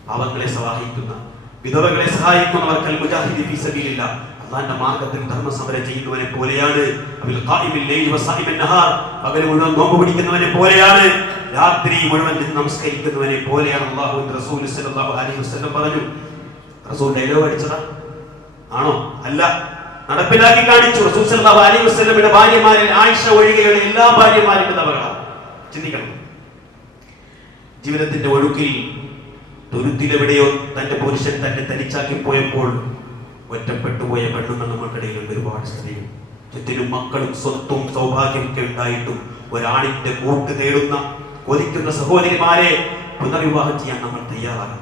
പാവങ്ങളെ സഹായിക്കുന്ന, വിധവകളെ സഹായിക്കുന്നവർക്ക് മുജാഹിദി ഫീ സബീലില്ലാഹ്, അല്ലാഹുവിന്റെ മാർഗ്ഗത്തിൽ ധർമ്മസമരം ചെയ്യുന്നവനെ പോലെയാണ്. പകൽ മുഴുവൻ നോമ്പ് പിടിക്കുന്നവനെ പോലെയാണ്, രാത്രി മുഴുവൻ നമസ്കരിക്കുന്നവനെ പോലെയാണ് അല്ലാഹുവിന്റെ റസൂൽ സല്ലല്ലാഹു അലൈഹി വസല്ലം പറഞ്ഞു. റസൂൽ ഡയലോഗ് അടിച്ചതാ ആണോ? അല്ല, നടപ്പിലാക്കി കാണിച്ചു. റസൂൽ സല്ലല്ലാഹു അലൈഹി വസല്ലമയുടെ ഭാര്യമാരിൽ ആയിഷ ഒഴികെയുള്ള എല്ലാ ഭാര്യമാരും വിധവകളാണ്. ചിന്തിക്കണം. ജീവിതത്തിന്റെ ഒഴുക്കിൽ തുരുത്തിലെവിടെയോ തന്റെ പുരുഷൻ തന്നെ തനിച്ചാക്കി പോയപ്പോൾ ഒറ്റപ്പെട്ടു പോയ പെണ്ണുങ്ങൾ നമ്മൾക്കിടയിലും ഒരുപാട് സ്ത്രീകൾ. ചുറ്റിനും മക്കളും സ്വത്തും സൗഭാഗ്യമൊക്കെ ഉണ്ടായിട്ടും ഒരാണിന്റെ കൂട്ട് തേടുന്ന, കൊതിക്കുന്ന സഹോദരിമാരെ പുനർവിവാഹം ചെയ്യാൻ നമ്മൾ തയ്യാറാകണം.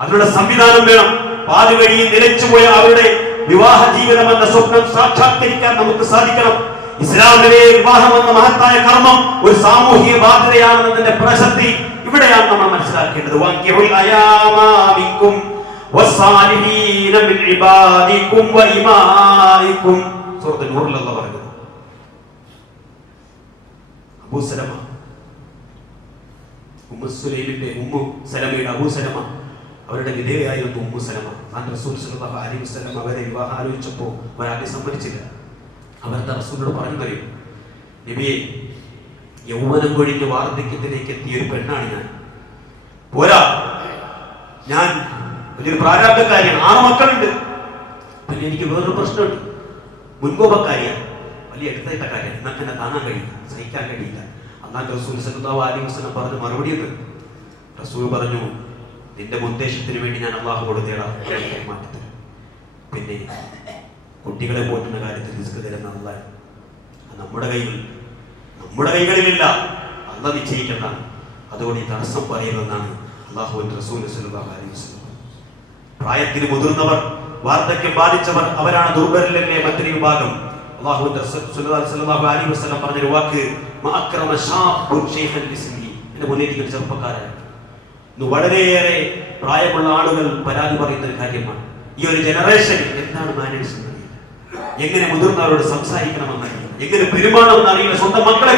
അതിനുള്ള സംവിധാനം വേണം. പാതി വഴിയിൽ നിലച്ചുപോയ അവരുടെ വിവാഹ ജീവിതം എന്ന സ്വപ്നം സാക്ഷാത്കരിക്കാൻ നമുക്ക് സാധിക്കണം. ഇസ്ലാമിലെ വിവാഹം എന്ന മഹത്തായ കർമ്മം ഒരു സാമൂഹിക ബാധ്യതയാണെന്നതിന്റെ പ്രസക്തി ഇവിടെയാണ് നമ്മൾ മനസ്സിലാക്കേണ്ടത്. വാങ്കിഹുൽ അയാമാ മിൻകും വസ്സാലിഹീന മിൻ ഇബാദികും വഇമാഇകും, സൂറത്തുൽ നൂറിൽ അല്ലാഹു പറയുന്നു. അബൂ സലമ, ഉമ്മു സുലൈമിന്റെ ഉമ്മു സലമയുടെ അബൂ സലമ, അവരുടെ വിധേയായിരുന്നു ഉമ്മു സലമ. റസൂൽ സല്ലല്ലാഹു അലൈഹി വസല്ലം അവരെ വിവാഹം ആലോചിച്ചപ്പോൾ അവരാദ്യം സമ്മതിച്ചില്ല. അവരുടെ റസൂലിനോട് പറഞ്ഞു തരും, നബിയെ, യൗവനം കൊഴിഞ്ഞ് വാർദ്ധക്യത്തിലേക്ക് എത്തിയ ഒരു പെണ്ണാണ് ഞാൻ. പോരാ, ഞാൻ വലിയൊരു പ്രാരാബ്ധക്കാരിയാണ്, 6 മക്കളുണ്ട്. പിന്നെ എനിക്ക് വേറൊരു പ്രശ്നമുണ്ട്, മുൻകോപക്കാരിയാണ്, വലിയ എടുത്തേട്ട കാര്യം, എന്നൊക്കെ എന്നെ താങ്ങാൻ കഴിയില്ല, സഹിക്കാൻ കഴിയില്ല. അല്ലാഹുവിന്റെ റസൂൽ സല്ലല്ലാഹു അലൈഹി വസല്ലം പറഞ്ഞ മറുപടി ഉണ്ട്, റസൂൽ പറഞ്ഞു, നിന്റെ ഉദ്ദേശത്തിന് വേണ്ടി ഞാൻ അള്ളാഹുവോട് തേടാം, മാറ്റി. പിന്നെ കുട്ടികളെ പോറ്റുന്ന കാര്യത്തിൽ റിസ്ക് തരുന്ന അള്ളാഹ് നമ്മുടെ കൈകളിലില്ല, അള്ളാഹ് നിശ്ചയിക്കുന്നതാണ്. അതുകൊണ്ട് ഈ തടസ്സം പറയുന്നതാണ് അള്ളാഹുവിന്റെ റസൂൽ സ്വല്ലല്ലാഹു അലൈഹി വസല്ലം. പ്രായത്തിന് മുതിർന്നവർ, വാർദ്ധക്യം ബാധിച്ചവർ, അവരാണ് ദുർബലരിലെ മറ്റൊരു വിഭാഗം. അള്ളാഹുവിന്റെ റസൂൽ സ്വല്ലല്ലാഹു അലൈഹി വസല്ലം പറഞ്ഞൊരു വാക്ക്, മഅക്രമ ശാബുൻ ശൈഖൻ ലിസ്നി. എന്റെ മുന്നിലേക്ക് ചെറുപ്പക്കാരാണ്, വളരെയേറെ പ്രായമുള്ള ആളുകൾ പരാതി പറയുന്ന ഒരു കാര്യമാണ്. ഈ ഒരു ജനറേഷൻ എന്താണ് മാനേജ് എന്നറിയില്ല, എങ്ങനെ മുതിർന്നവരോട് സംസാരിക്കണമെന്നറിയില്ല, എങ്ങനെ പെരുമാറണമെന്ന് അറിയില്ല, സ്വന്തം മക്കളെ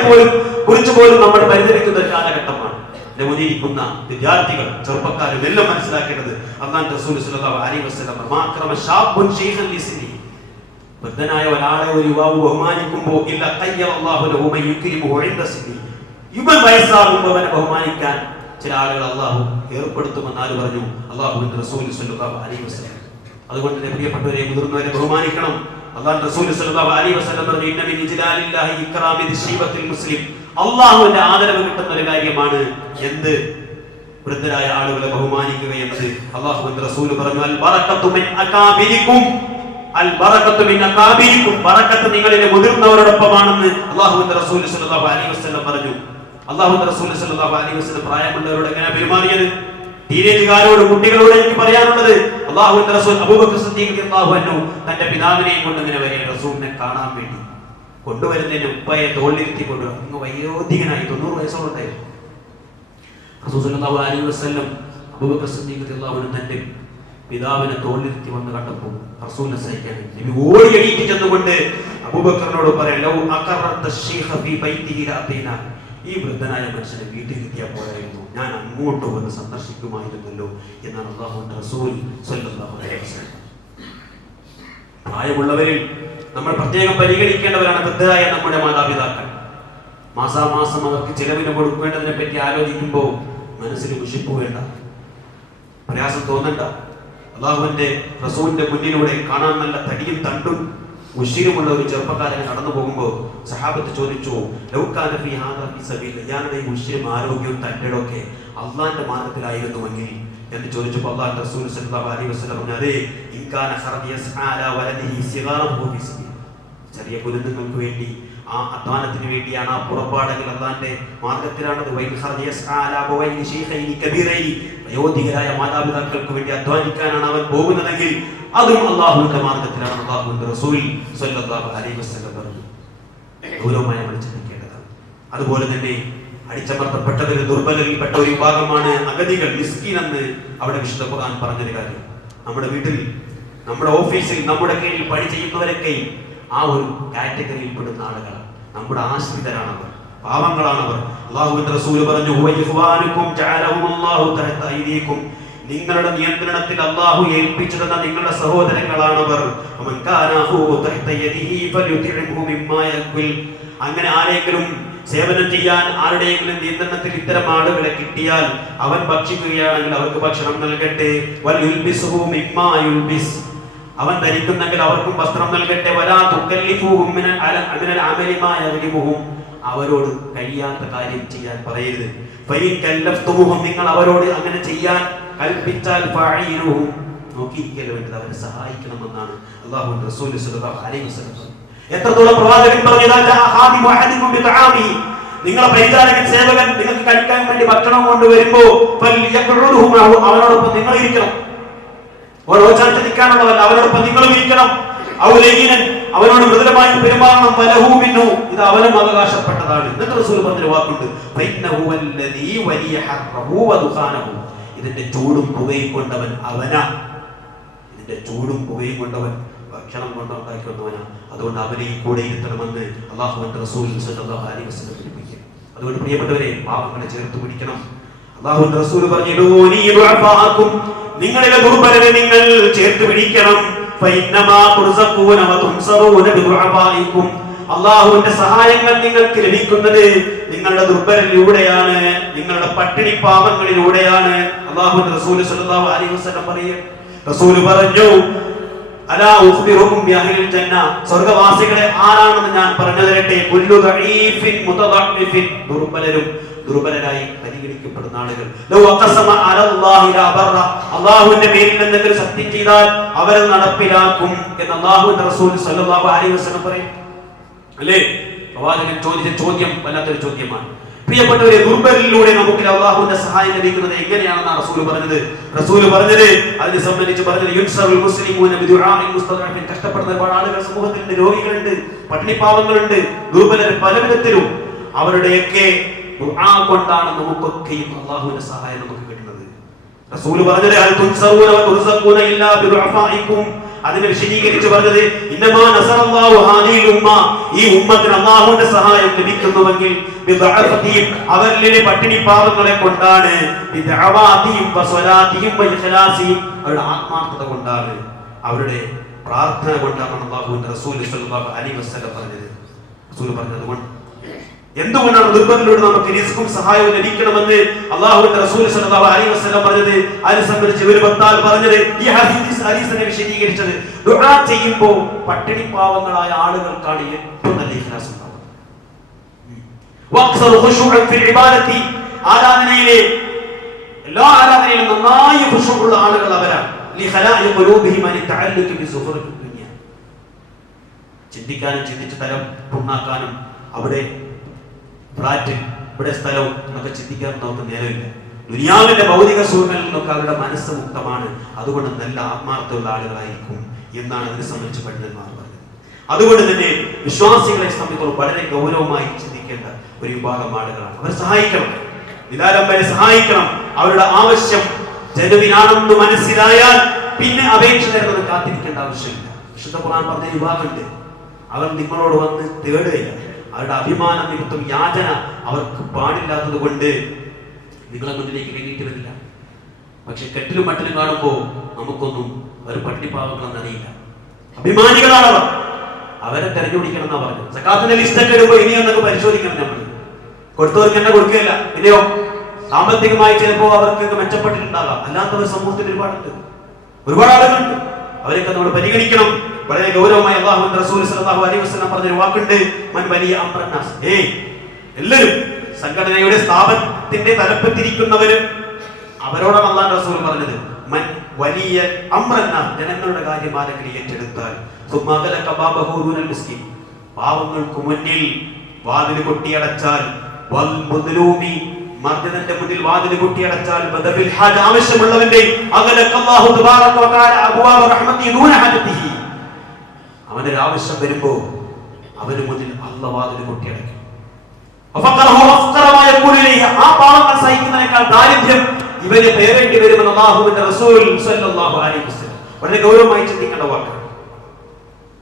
കുറിച്ച് പോലും നമ്മൾ പരിചരിക്കുന്ന ഒരു കാലഘട്ടമാണ്. എന്റെ മുന്നിരിക്കുന്ന വിദ്യാർത്ഥികൾ, ചെറുപ്പക്കാരും എല്ലാം മനസ്സിലാക്കേണ്ടത് അല്ലാഹുവിന്റെ റസൂൽ സ്വല്ലല്ലാഹു അലൈഹി വസല്ലം മാക്രമ ശാബുൻ ശൈഖൻ ലിസ്നി. വൃദ്ധനായ ഒരാളെ ഒരു യുവാവ് ബഹുമാനിക്കുമ്പോൾ ഇല്ല ഖയ്യറല്ലാഹു ലഹു മൻ യുക്രിമുഹു ഇൻദ സിനി. യുവൻ വയസ്സാകുമ്പോൾ അവനെ ബഹുമാനിക്കാൻ ചില ആളുകൾ അള്ളാഹു ഏർപ്പെടുത്തുമെന്ന് ആര് പറഞ്ഞു? അള്ളാഹുവിന്റെ റസൂൽ സ്വല്ലല്ലാഹു അലൈഹി വസല്ലം. അതുകൊണ്ട് തന്നെ പ്രിയപ്പെട്ടവരെ, മുതിർന്നവരെ ബഹുമാനിക്കണം. അള്ളാഹുവിന്റെ റസൂൽ സ്വല്ലല്ലാഹു അലൈഹി വസല്ലം പറഞ്ഞു, ഇന്ന മിൻ ഇജ്ലാലില്ലാഹി ഇക്റാമി ദിശീബത്തിൽ മുസ്ലിം. അള്ളാഹുവിന്റെ ആദരവ് കിട്ടുന്ന ഒരു കാര്യമാണ് എന്ത്? വൃദ്ധരായ ആളുകളെ ബഹുമാനിക്കുക എന്നത്. അള്ളാഹുവിന്റെ റസൂൽ പറഞ്ഞു, അൽ ബറകത്തു മിൻ അകാബിരിക്കും, അൽ ബറകത്തു മിൻ അകാബിരിക്കും. ബറകത്ത് നിങ്ങളിലെ മുതിർന്നവരോടൊപ്പമാണെന്ന് അള്ളാഹുവിന്റെ റസൂൽ സ്വല്ലല്ലാഹു അലൈഹി വസല്ലം പറഞ്ഞു. അള്ളാഹുവിന്റെ റസൂൽ സ്വല്ലല്ലാഹു അലൈഹി വസല്ലം പ്രായമുള്ളവരോട് എങ്ങനെ പെരുമാറിയത്? ടീനേജുകാരോട്, കുട്ടികളോട് എനിക്ക് പറയാനുള്ളത്, അള്ളാഹുവിന്റെ റസൂൽ അബൂബക്കർ സിദ്ദീഖ് റളിയല്ലാഹു അൻഹു തന്റെ പിതാവിനെയും കൊണ്ട് ഇങ്ങനെ വരിക, റസൂലിനെ കാണാൻ വേണ്ടി കൊണ്ടുവരുന്നതിന് ഉപ്പയെ തോളിലിരുത്തി കൊണ്ടുവരും. അങ്ങ് വയോധികനായി 90 വയസ്സോളണ്ടായിരുന്നു. റസൂൽ സ്വല്ലല്ലാഹു അലൈഹി വസല്ലം അബൂബക്കർ സിദ്ദീഖ് റളിയല്ലാഹു അൻഹു തന്റെ പിതാവിനെ തോളിലിരുത്തി വന്ന് കണ്ടപ്പോൾ റസൂലിനെ സഹിക്കാൻ നബി ഓടി എണീറ്റ് ചെന്നുകൊണ്ട് അബൂബക്കറിനോട് പറയാം, ലൗ അഖറത ശൈഖ ഫീ ബൈതിഹി ലഅതൈനാ. ഈ വൃദ്ധനായ മനുഷ്യനെ വീട്ടിലെത്തിയാൽ പോരായിരുന്നു, ഞാൻ അങ്ങോട്ട് വന്ന് സന്ദർശിക്കുമായിരുന്നല്ലോ എന്നാണ് അല്ലാഹുവിന്റെ റസൂൽ സ്വല്ലല്ലാഹു അലൈഹി വസല്ലം. പ്രായമുള്ളവരിൽ നമ്മൾ പ്രത്യേകം പരിഗണിക്കേണ്ടവരാണ് വൃദ്ധരായ നമ്മുടെ മാതാപിതാക്കൾ. മാസാമാസം അവർക്ക് ചിലവിന് കൊടുക്കേണ്ടതിനെ പറ്റി ആലോചിക്കുമ്പോൾ മനസ്സിൽ മുഷിപ്പ് വേണ്ട, പ്രയാസം തോന്നണ്ട. അല്ലാഹുവിന്റെ റസൂലിന്റെ മുന്നിലൂടെ കാണാൻ നല്ല തടിയും തണ്ടും ഉശിരുമുള്ള ഒരു ചെറുപ്പക്കാരനെ കടന്നു പോകുമ്പോൾ സഹാബത്ത് ചോദിച്ചു, ലൗകാന ഫീ ഹാദാ ഫീ സബീൽ. ഇയാളുടെ ഉശിരും ആരോഗ്യവും തണ്ടൊക്കെ അള്ളാന്റെ മാർഗത്തിലായിരുന്നുവെങ്കിൽ എന്ന് ചോദിച്ചപ്പോൾ അല്ലാഹുവിന്റെ റസൂൽ സ്വല്ലല്ലാഹു അലൈഹി വസല്ലം പറഞ്ഞു, അതെ, ഇൻകാന ഖറദ യസ്ആ അലാ വലദിഹി സിഗാറഹു ഫീ സബീൽ. ചെറിയ കുരുന്നുകൾക്ക് വേണ്ടി, ആ അധ്വാനത്തിന് വേണ്ടിയാണ് ആ പുറപ്പാടെങ്കിൽ അള്ളാന്റെ മാർഗത്തിലാണത്. വൈൻ ഖറദ യസ്ആ അലാ ബവൈനി ശൈഖൈനി കബീറൈനി. വയോധികരായ മാതാപിതാക്കൾക്ക് വേണ്ടി അധ്വാനിക്കാനാണ് അവൻ പോകുന്നതെങ്കിൽ അതും അള്ളാഹുവിന്റെ മാർഗത്തിലാണ്. അള്ളാഹുവിന്റെ റസൂൽ സ്വല്ലല്ലാഹു അലൈഹി വസല്ലം പറഞ്ഞു. ഗൗരവമായി നമ്മൾ ചിന്തിക്കേണ്ടതാണ്. അതുപോലെ തന്നെ അടിച്ചമർത്തപ്പെട്ടവരിൽ ദുർബലരിൽപ്പെട്ട ഒരു വിഭാഗമാണ് അഗതികൾ, മിസ്കീൻ എന്ന് അവിടെ വിശുദ്ധ ഖുർആൻ പറഞ്ഞൊരു കാര്യം. നമ്മുടെ വീട്ടിൽ, നമ്മുടെ ഓഫീസിൽ, നമ്മുടെ കീഴിൽ പണി ചെയ്യുന്നവരൊക്കെയും ആ ഒരു കാറ്റഗറിയിൽ പെടുന്ന ആളുകളാണ്. നമ്മുടെ ആശ്രിതരാണവർ, പാവങ്ങളാണവർ. അള്ളാഹുവിന്റെ റസൂൽ പറഞ്ഞു, നിങ്ങളുടെ നിയന്ത്രണത്തിൽ അള്ളാഹു ഏൽപ്പിച്ചു തന്ന നിങ്ങളുടെ സഹോദരങ്ങളാണവർ. അങ്ങനെ ആരെങ്കിലും സേവനം ചെയ്യാൻ, ആരുടെയെങ്കിലും നിയന്ത്രണത്തിൽ ഇത്തരം ആളുകളെ കിട്ടിയാൽ അവൻ ഭക്ഷിക്കുകയാണെങ്കിൽ അവർക്ക് ഭക്ഷണം നൽകട്ടെ. അവൻ ധരിക്കുന്നെങ്കിൽ അവർക്കും വസ്ത്രം നൽകട്ടെ. അവരോട് കഴിയാത്ത കാര്യം ചെയ്യാൻ പറയരുത്. നിങ്ങൾ അവരോട് അങ്ങനെ ചെയ്യാൻ കൽപ്പിച്ചാൽ നോക്കിയിരിക്കലോ വേണ്ടത്, അവരെ സഹായിക്കണമെന്നാണ് അല്ലാഹുവിന്റെ റസൂൽ സ്വല്ലല്ലാഹു അലൈഹി വസല്ലം. എത്രത്തോളം പ്രവാചകൻ പറഞ്ഞതാ, നിങ്ങളെ പരിചാരകൻ, സേവകൻ നിങ്ങൾക്ക് കഴിക്കാൻ വേണ്ടി ഭക്ഷണം കൊണ്ടുവരുമ്പോ അവനോടൊപ്പം നിങ്ങൾ ഇരിക്കണം. ഓരോ ചർച്ച നിൽക്കാനുള്ളവല്ല, അവനോടൊപ്പം നിങ്ങളും ഇരിക്കണം. അവനോട് മൃദുലമായി പെരുമാറണം. വലഹൂമിന്നു, ഇത് അവനും അവകാശപ്പെട്ടതാണ്. എന്നിട്ട് റസൂൽ പറഞ്ഞൊരു വാക്കുണ്ട്, ഇതിന്റെ ചൂടും പുകയും കൊണ്ടവൻ അവനാ. ഇതിന്റെ ചൂടും പുകയും കൊണ്ടവൻ ഭക്ഷണം കൊണ്ടുണ്ടാക്കിക്കൊണ്ടവനാ. അതുകൊണ്ട് അവനെയും കൂടെ ഇരുത്തണമെന്ന് അല്ലാഹുവിന്റെ റസൂൽ സ്വല്ലല്ലാഹു അലൈഹി വസല്ലം പഠിപ്പിക്കുക. അതുകൊണ്ട് പ്രിയപ്പെട്ടവരെ, പാവങ്ങളെ ചേർത്ത് പിടിക്കണം. അല്ലാഹുവിന്റെ റസൂൽ പറഞ്ഞു, നിങ്ങളിലെ ദുർബലരെ നിങ്ങൾ ചേർത്ത് പിടിക്കണം. അള്ളാഹുവിന്റെ സഹായങ്ങൾ നിങ്ങൾക്ക് ലഭിക്കുന്നത് നിങ്ങളുടെ ദുർബലരിലൂടെയാണ്, നിങ്ങളുടെ പട്ടിണി പാവങ്ങളിലൂടെയാണ്. അല്ലാഹുവിന്റെ റസൂൽ സ്വല്ലല്ലാഹു അലൈഹി വസല്ലം റസൂൽ പറഞ്ഞു, അലാ ഉഖ്ബിറുകും ബിഅഹ്ലിൽ ജന്ന. സ്വർഗ്ഗവാസികളെ ആരാണെന്ന് ഞാൻ പറഞ്ഞു തരട്ടെ. കുല്ലു ദഈഫിൻ മുതദഅഫിൻ. ദുർബലരും ദുർബലരായി പരിഗണിക്കപ്പെടുന്ന ആളുകൾ. അള്ളാഹുവിന്റെ പേരിൽ എന്തെങ്കിലും സത്യം ചെയ്താൽ അവരെ നടപ്പിലാക്കും എന്ന് അള്ളാഹുവിന്റെ റസൂൽ സല്ലല്ലാഹു അലൈഹി വസല്ലം പറയും. അല്ലേ? പ്രവാചകൻ ചോദിച്ച ചോദ്യം വല്ലാത്തൊരു ചോദ്യമാണ്. പ്രിയപ്പെട്ടവരെ, ദുർബലിലൂടെ നമുക്ക് അള്ളാഹുവിന്റെ സഹായം ലഭിക്കുന്നത് എങ്ങനെയാണെന്നാണ് റസൂൽ പറഞ്ഞത്. അതിനെ സംബന്ധിച്ച് പറഞ്ഞത് യുൻസറുൽ മുസ്ലിമൂന ബിദുആഇ മുസ്തദഅഫിൻ. കഷ്ടപ്പെടുന്ന ഒരുപാട് ആളുകൾ സമൂഹത്തിലുണ്ട്, രോഗികളുണ്ട്, പട്ടിണിപ്പാവങ്ങളുണ്ട്, ദുർബലർ പല വിധത്തിലും. അവരുടെയൊക്കെ ദുആ കൊണ്ടാണ് നമുക്കൊക്കെയും അള്ളാഹുവിന്റെ സഹായം നമുക്ക് കിട്ടുന്നത്. റസൂൽ പറഞ്ഞത് അൽ തുൻസറൂന വ തുർസഖൂന ഇല്ലാ ബിദുഅഫാഇകും. അതിനെ വിശദീകരിച്ച് പറഞ്ഞത് ഇന്നമാ നസറല്ലാഹു ഹാദിഹിൽ ഉമ്മ. ഈ ഉമ്മത്തിന് അല്ലാഹുവിന്റെ സഹായം ലഭിക്കുന്നുവെങ്കിൽ ബിദഅഫതിഹിം, അവരിലെ പട്ടിണി പാവങ്ങളെ കൊണ്ടാണ്, ബിദഅവാതിഹിം വസലാതിഹിം വഇഖ്ലാസിഹിം, അവരുടെ ആത്മാർത്ഥത കൊണ്ടാണ്, അവരുടെ പ്രാർത്ഥന കൊണ്ടാണ് അല്ലാഹുവിന്റെ റസൂൽ സല്ലല്ലാഹു അലൈഹി വസല്ലം പറഞ്ഞത്. റസൂൽ പറഞ്ഞതുകൊണ്ട് എന്തുകൊണ്ടാണ് ദുർബലരോട് നമുക്ക് റിസ്കും സഹായവും ലഭിക്കണമെന്ന് അല്ലാഹുവിന്റെ റസൂൽ സല്ലല്ലാഹു അലൈഹി വസല്ലം പറഞ്ഞത്? അതിനെ സംബന്ധിച്ച് ഒരു ഭർത്താവ് പറഞ്ഞത്, ഈ ഹദീസിനെ വിശദീകരിച്ചത്, ദുആ ചെയ്യുമ്പോൾ പട്ടിണി പാവങ്ങളായ ആളുകൾക്കാണ് ഏറ്റവും നല്ല ഇഖ്ലാസ് ഉണ്ടാവുക. വഅക്സറു ഖുശൂഅൻ ഫിൽ ഇബാദത്തി, ആരാധനയിലെ എല്ലാ ആരാധനയിലും നന്നായി ഖുശൂഉള്ള ആളുകൾ അവരാണ്. ലിഖലാഇ ഖുലൂബിഹിം അൻ തഅല്ലുഖി ബിസുഖറത്തി ദുനിയ. ചിന്തിക്കാനും ചിന്തിച്ച് തരം പുണ്ണാക്കാനും അവിടെ ഫ്ലാറ്റ് ഇവിടെ സ്ഥലവും എന്നൊക്കെ ചിന്തിക്കാൻ നമുക്ക് നേരമില്ല. ദുനിയാവിന്റെ ഭൗതിക സുഖങ്ങളിൽ നിന്നൊക്കെ അവരുടെ മനസ്സ് മുക്തമാണ്. അതുകൊണ്ട് നല്ല ആത്മാർത്ഥമുള്ള ആളുകളായിരിക്കും എന്നാണ് അതിനെ സംബന്ധിച്ച് പണ്ഡിതന്മാർ പറഞ്ഞത്. അതുകൊണ്ട് തന്നെ വിശ്വാസികളെ സംബന്ധിച്ചോളം വളരെ ഗൗരവമായി ചിന്തിക്കേണ്ട ഒരു വിഭാഗം ആളുകളാണ്. അവർ സഹായിക്കണം, നിരാലംബരെ സഹായിക്കണം. അവരുടെ ആവശ്യം ജനുവിനാണെന്ന് മനസ്സിലായാൽ പിന്നെ അപേക്ഷ തരുന്നത് കാത്തിരിക്കേണ്ട ആവശ്യമില്ല. വിശുദ്ധ ഖുർആൻ പറഞ്ഞ വിഭാഗമുണ്ട്, അവർ നിങ്ങളോട് വന്ന് തേടുകയില്ല. അവരുടെ അഭിമാന നിമിത്തം യാചന അവർക്ക് പാടില്ലാത്തത് കൊണ്ട് നിങ്ങളെ മുന്നിലേക്ക് നീങ്ങിയിട്ട് വരില്ല. പക്ഷെ കെട്ടിലും മട്ടിലും കാണുമ്പോൾ നമുക്കൊന്നും അവർ പട്ടിണിപ്പാവങ്ങളെന്ന് അറിയില്ല. അഭിമാനികളാണ് അവർ. അവരെ തെരഞ്ഞെടുക്കണം എന്നാ പറഞ്ഞത്. സക്കാത്തിന്റെ ലിസ്റ്റൊക്കെ ഇടുമ്പോൾ ഇനിയൊന്നൊക്കെ പരിശോധിക്കണം. നമ്മൾ കൊടുത്തവർക്ക് എന്നെ കൊടുക്കുകയില്ല. പിന്നെയോ സാമ്പത്തികമായി ചിലപ്പോൾ അവർക്ക് മെച്ചപ്പെട്ടിട്ടുണ്ടാകാം. അല്ലാത്തവർ സമൂഹത്തിൽ ഒരുപാട് ആളുകളുണ്ട്. അവരൊക്കെ നമ്മൾ പരിഗണിക്കണം. വളരെ ഗൗരവമായി അല്ലാഹുവിന്റെ റസൂൽ സല്ലല്ലാഹു അലൈഹി വസല്ലം പറഞ്ഞൊരു വാക്കുണ്ട്, മൻ വലിയ അംറന്നാസ്. എല്ലാവരും സംഘടനയുടെ സ്ഥാപനത്തിന്റെ തലപ്പത്തിരിക്കുന്നവരും അവരോടാണ് അല്ലാഹുവിന്റെ റസൂൽ പറഞ്ഞത്, മൻ വലിയ അംറന്നാസ്, ജനങ്ങളുടെ കാര്യം ആരെങ്കിലും ഏറ്റെടുത്താൽ, സുമ്മഅഗലക ബാബഹു ദൂനൽ മിസ്കിൻ, പാവങ്ങൾക്ക് മുന്നിൽ വാതിൽ കൊട്ടിയടച്ചാൽ, വൽ മുദ്ലൂമി, മർദ്ദന്റെ മുന്നിൽ വാതിൽ കൊട്ടിയടച്ചാൽ, ബദബിൽ ഹാജ, ആവശ്യമുള്ളവന്റെ അഗലക അല്ലാഹു തബാറക വ തആല അബ്വാബ റഹ്മതി ദൂന ഹാജതിഹി, അവന്റെ ആവശ്യം വരുമ്പോ അവന് മുന്നിൽ അല്ലാഹു വാതിൽ കൊട്ടിയടക്കും. ആ പാവങ്ങൾ സഹിക്കുന്നതിനേക്കാൾ ദാരിദ്ര്യം ഇവന് പേരേണ്ടി വരുമെന്ന് അല്ലാഹുവിന്റെ റസൂൽ സല്ലല്ലാഹു അലൈഹി വസല്ലം വളരെ ഗൗരവമായി ചിന്തിക്കേണ്ട വാക്കാണ്.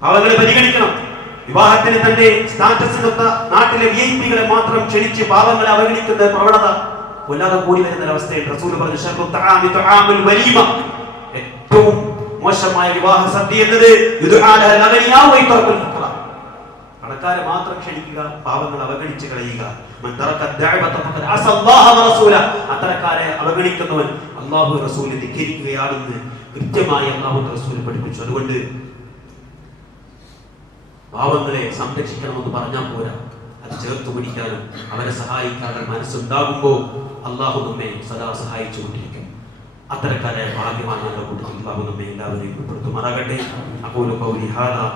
പാവങ്ങളെ പരിഗണിക്കണം. വിവാഹത്തിന് തന്റെ സ്റ്റാറ്റസിനൊത്ത നാട്ടിലെ വിഐപികളെ മാത്രം ക്ഷണിച്ച് പാവങ്ങളെ അവഗണിക്കുന്ന പ്രവണത കൊല്ലാതെ കൂടി വരുന്ന അവസ്ഥയിൽ റസൂൽ പറഞ്ഞു, ശർറു തആമി തആമുൽ വലീമ, ഏറ്റവും മോശമായ വിവാഹ സദ്യ എന്നത് പണക്കാരെ മാത്രം ക്ഷണിക്കുക, പാവങ്ങൾ അവഗണിച്ച് കളയുക. അത്തരക്കാരെ അവഗണിക്കുന്നവൻ അല്ലാഹു റസൂലിനെ ധിക്കരിക്കുകയാണെന്ന് കൃത്യമായി അല്ലാഹു റസൂൽ പഠിപ്പിച്ചു. അതുകൊണ്ട് പാവങ്ങളെ സംരക്ഷിക്കണമെന്ന് പറഞ്ഞാൽ പോരാ, അത് ചേർത്ത് പിടിക്കാനും അവരെ സഹായിക്കാനും മനസ്സുണ്ടാകുമ്പോൾ അല്ലാഹു നമ്മെ സദാ സഹായിച്ചു കൊണ്ടിരിക്കും. അത്തരക്കാരെ ഭാഗ്യവാന്മാരുടെ കൂട്ടത്തിൽ അല്ലാഹു നമ്മെ എല്ലാവരെയും ഉൾപ്പെടുത്തുമാറാകട്ടെ. അഖൂലു ഖൗലി ഹാദാ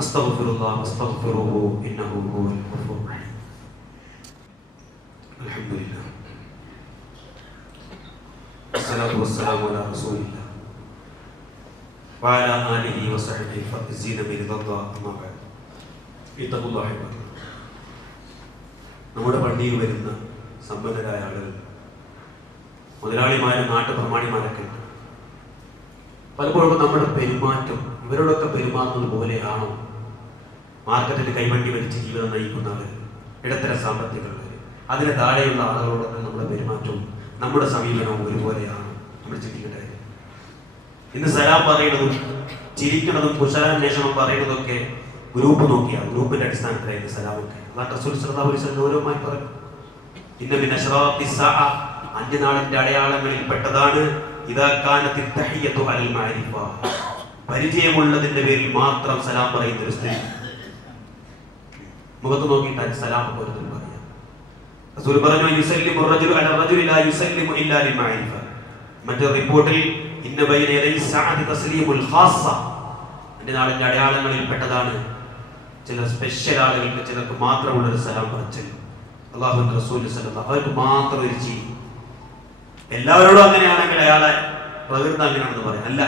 അസ്തഗ്ഫിറുല്ലാഹ വസ്തഗ്ഫിറുഹു ഇന്നഹു ഹുവൽ ഗഫൂറുർ റഹീം. അൽഹംദുലില്ലാഹ് വസ്സലാത്തു വസ്സലാമു അലാ റസൂലില്ലാഹ് വഅലാ ആലിഹി വസഹ്ബിഹി ഫഅ്സീന ബിറിദല്ലാഹി അമ്മാ ബഅദ്. ഇത്തഖുല്ലാഹി വ നമ്മുടെ പള്ളിയിൽ വരുന്ന സമ്പന്നരായ ആളുകൾ, മുതലാളിമാരും നാട്ടുപ്രമാണിമാരൊക്കെ ഉണ്ട്. പലപ്പോഴും നമ്മുടെ പെരുമാറ്റം ഇവരോടൊക്കെ പെരുമാറുന്നത് പോലെയാണോ? മാർക്കറ്റിൽ കൈവണ്ടി വലിച്ച് ജീവിതം നയിക്കുന്നവർ, ഇടത്തര സാമ്പത്തികമുള്ളവർ, അതിന് താഴെയുള്ള ആളുകളോടൊക്കെ നമ്മുടെ പെരുമാറ്റവും നമ്മുടെ സമീപനവും ഒരുപോലെയാണ്. നമ്മൾ ചിന്തിക്കേണ്ടത്. ഇന്ന് സലാം പറയുന്നതും ചിരിക്കുന്നതും കുശലാന്വേഷണം പറയുന്നതൊക്കെ ഗ്രൂപ്പ് നോക്കിയാണ്, ഗ്രൂപ്പിന്റെ അടിസ്ഥാനത്തിലായിരുന്നു സലാമൊക്കെ. റസൂൽ സല്ലല്ലാഹു അലൈഹി വസല്ലം ഗൗരവമായി പറഞ്ഞു, ഇന്ന മിൻ അശ്റാത്തി സ്സാഅ, അന്ത്യനാളിന്റെ അടയാളങ്ങളിൽ പെട്ടതാണ് ഇദാ കാനത്തി തഹിയ്യതു അലൽ മഅരിഫ, പരിചയമുള്ളതിന്റെ പേരിൽ മാത്രം സലാം പറയുന്ന ഒരു സ്ത്രീ. മുഖത്ത് നോക്കിയിട്ട് സലാം പോലും പറയാം. റസൂൽ പറഞ്ഞു യുസല്ലിമു റജുലു അല റജുലി ലാ യുസല്ലിമു ഇല്ലാ ലിമഅരിഫ. മറ്റൊരു റിപ്പോർട്ടിൽ ഇന്ന ബൈന യദൈ സഅദി തസ്ലീമുൽ ഖാസ്സ, എൻ്റെ നാടിന്റെ അടയാളങ്ങളിൽ പെട്ടതാണ് ചില സ്പെഷ്യൽ ആളുകൾക്ക്, ചിലർക്ക് മാത്രമുള്ള ഒരു സലാം പറച്ചിൽ. അല്ലാഹുവിന്റെ റസൂൽ സല്ലല്ലാഹു അവർക്ക് മാത്രം ഒരു ചിരി. എല്ലാവരോടും അങ്ങനെയാണെങ്കിൽ അയാളെ പ്രകൃതം അങ്ങനെയാണെന്ന് പറയാം. അല്ല,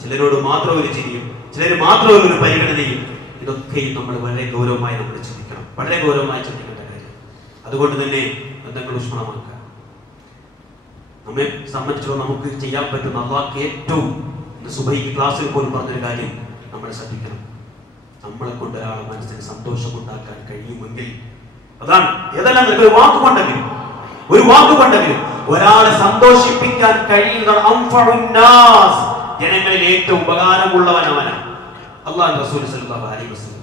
ചിലരോട് മാത്രം ഒരു ചിരിയും ചിലർ മാത്രം ഒരു പരിഗണനയും. ഇതൊക്കെയും നമ്മൾ വളരെ ഗൗരവമായി നമ്മൾ ചിന്തിക്കണം, വളരെ ഗൗരവമായി ചിന്തിക്കേണ്ട കാര്യം. അതുകൊണ്ട് തന്നെ ബന്ധങ്ങൾ ഊഷ്മളമാക്കുക. നമ്മെ സംബന്ധിച്ചിടത്തോളം നമുക്ക് ചെയ്യാൻ പറ്റുന്ന അള്ളാഹ്ക്ക് ഏറ്റവും സുബൈക്ക് ക്ലാസ്സിൽ പോലും പറഞ്ഞൊരു കാര്യം നമ്മൾ ശ്രദ്ധിക്കണം. നമ്മളെ കൊണ്ട് ഒരാളെ മനസ്സിന് സന്തോഷമുണ്ടാക്കാൻ കഴിയുമെങ്കിൽ അതാണ്. ഏതെല്ലാം ഒരു വാക്കുകൊണ്ടെങ്കിലും ഒരാളെ സന്തോഷിപ്പിക്കാൻ കഴിയുന്ന ജനങ്ങളിൽ ഏറ്റവും ഉപകാരമുള്ളവൻ അവനാണ് അല്ലാഹു റസൂൽ സല്ലല്ലാഹു അലൈഹി വസല്ലം.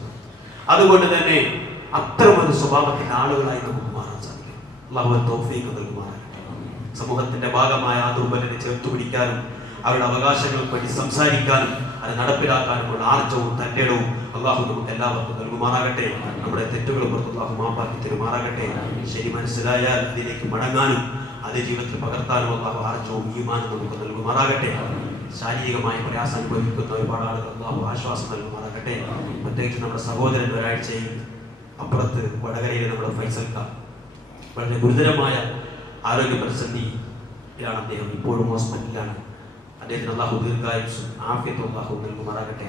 അതുകൊണ്ട് തന്നെ അത്തരമൊരു സ്വഭാവത്തിന്റെ ആളുകളായി നമുക്ക് മാറാൻ സാധിക്കും. അല്ലാഹു തൗഫീഖ് നൽകുമാറാകട്ടെ. സമൂഹത്തിന്റെ ഭാഗമായ ആ ദുർബലരെ ചേർത്തു പിടിക്കാനും അവരുടെ അവകാശങ്ങൾക്ക് വേണ്ടി സംസാരിക്കാനും അത് നടപ്പിലാക്കാനുമുള്ള ആർജവും തന്റേടവും അല്ലാഹു നമുക്ക് എല്ലാവർക്കും നൽകുമാറാകട്ടെ. നമ്മുടെ തെറ്റുകൾ പുറത്ത് അല്ലാഹു മാപ്പാക്കി തരുമാറാകട്ടെ. ശരി മനസ്സിലായാൽ അതിലേക്ക് മടങ്ങാനും അത് ജീവിതത്തിൽ പകർത്താനും അല്ലാഹു ആർജവും ഈമാനും നമുക്ക് നൽകുമാറാകട്ടെ. ശാരീരികമായ പ്രയാസം അനുഭവിക്കുന്ന ഒരുപാട് ആളുകൾ അല്ലാഹു ആശ്വാസം നൽകുമാറാകട്ടെ. പ്രത്യേകിച്ച് നമ്മുടെ സഹോദരൻ ഒരാഴ്ചയിൽ അപ്പുറത്ത് വടകരയിലെ നമ്മുടെ ഫൈസൽക്ക വളരെ ഗുരുതരമായ ആരോഗ്യ പ്രതിസന്ധിയിലാണ്. അദ്ദേഹം ഇപ്പോഴും ഹോസ്പിറ്റലിലാണ്. അദ്ദേഹത്തിന് അല്ലാഹു ദീർഘായുസ്സും ആഫിയത്തും അല്ലാഹു നൽകുമാറാകട്ടെ.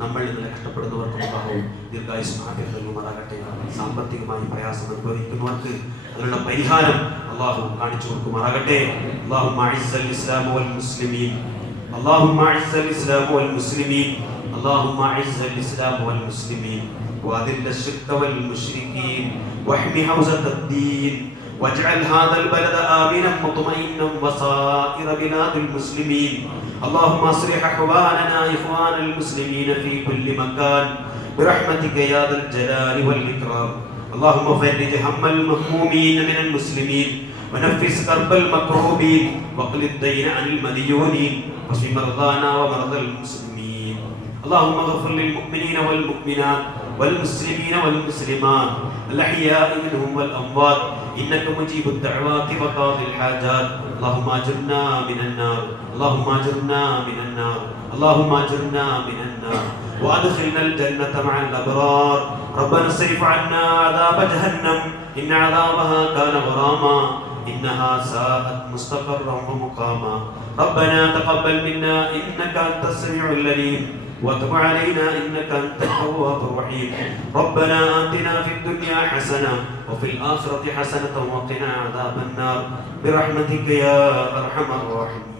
നമ്മളിൽ നിന്ന് കഷ്ടപ്പെടുന്നവർക്കും അല്ലാഹു ദീർഘായുസ്സും ആഫിയത്തും നൽകുമാറാകട്ടെ. സാമ്പത്തികമായി പ്രയാസം അനുഭവിക്കുന്നവർക്ക് അതിനുള്ള പരിഹാരം അല്ലാഹു കാണിച്ചു കൊടുക്കുമാറാകട്ടെ. അല്ലാഹുമ്മ അഇസ്സൽ ഇസ്ലാമ വൽ മുസ്ലിമീൻ اللهم اعز الاسلام والمسلمين اللهم اعز الاسلام والمسلمين واذل الشرك والمشركين واحم حوزة الدين واجعل هذا البلد آمنا مطمئنا وسائر بلاد المسلمين اللهم اصلح احوالنا اخوان المسلمين في كل مكان برحمتك يا ذا الجلال والإكرام اللهم فرج هم المهمومين من المسلمين ونفس كرب المكروبين واقل الدين عن المديونين واشف مرضانا ومرضى المسلمين اللهم اغفر للمؤمنين والمؤمنات والمسلمين والمسلمات الأحياء منهم والأموات إنك مجيب الدعوات وقاضي الحاجات اللهم أجرنا من النار اللهم أجرنا من النار اللهم أجرنا من النار وأدخلنا الجنة مع الأبرار ربنا اصرف عنا عذاب جهنم إن عذابها كان غراما إنها ساءت مستقرا ومقاما ربنا تقبل منا إنك أنت السميع العليم وتب علينا إنك أنت التواب الرحيم ربنا آتنا في الدنيا حسنة وفي الآخرة حسنة وقنا عذاب النار برحمتك يا أرحم الراحمين.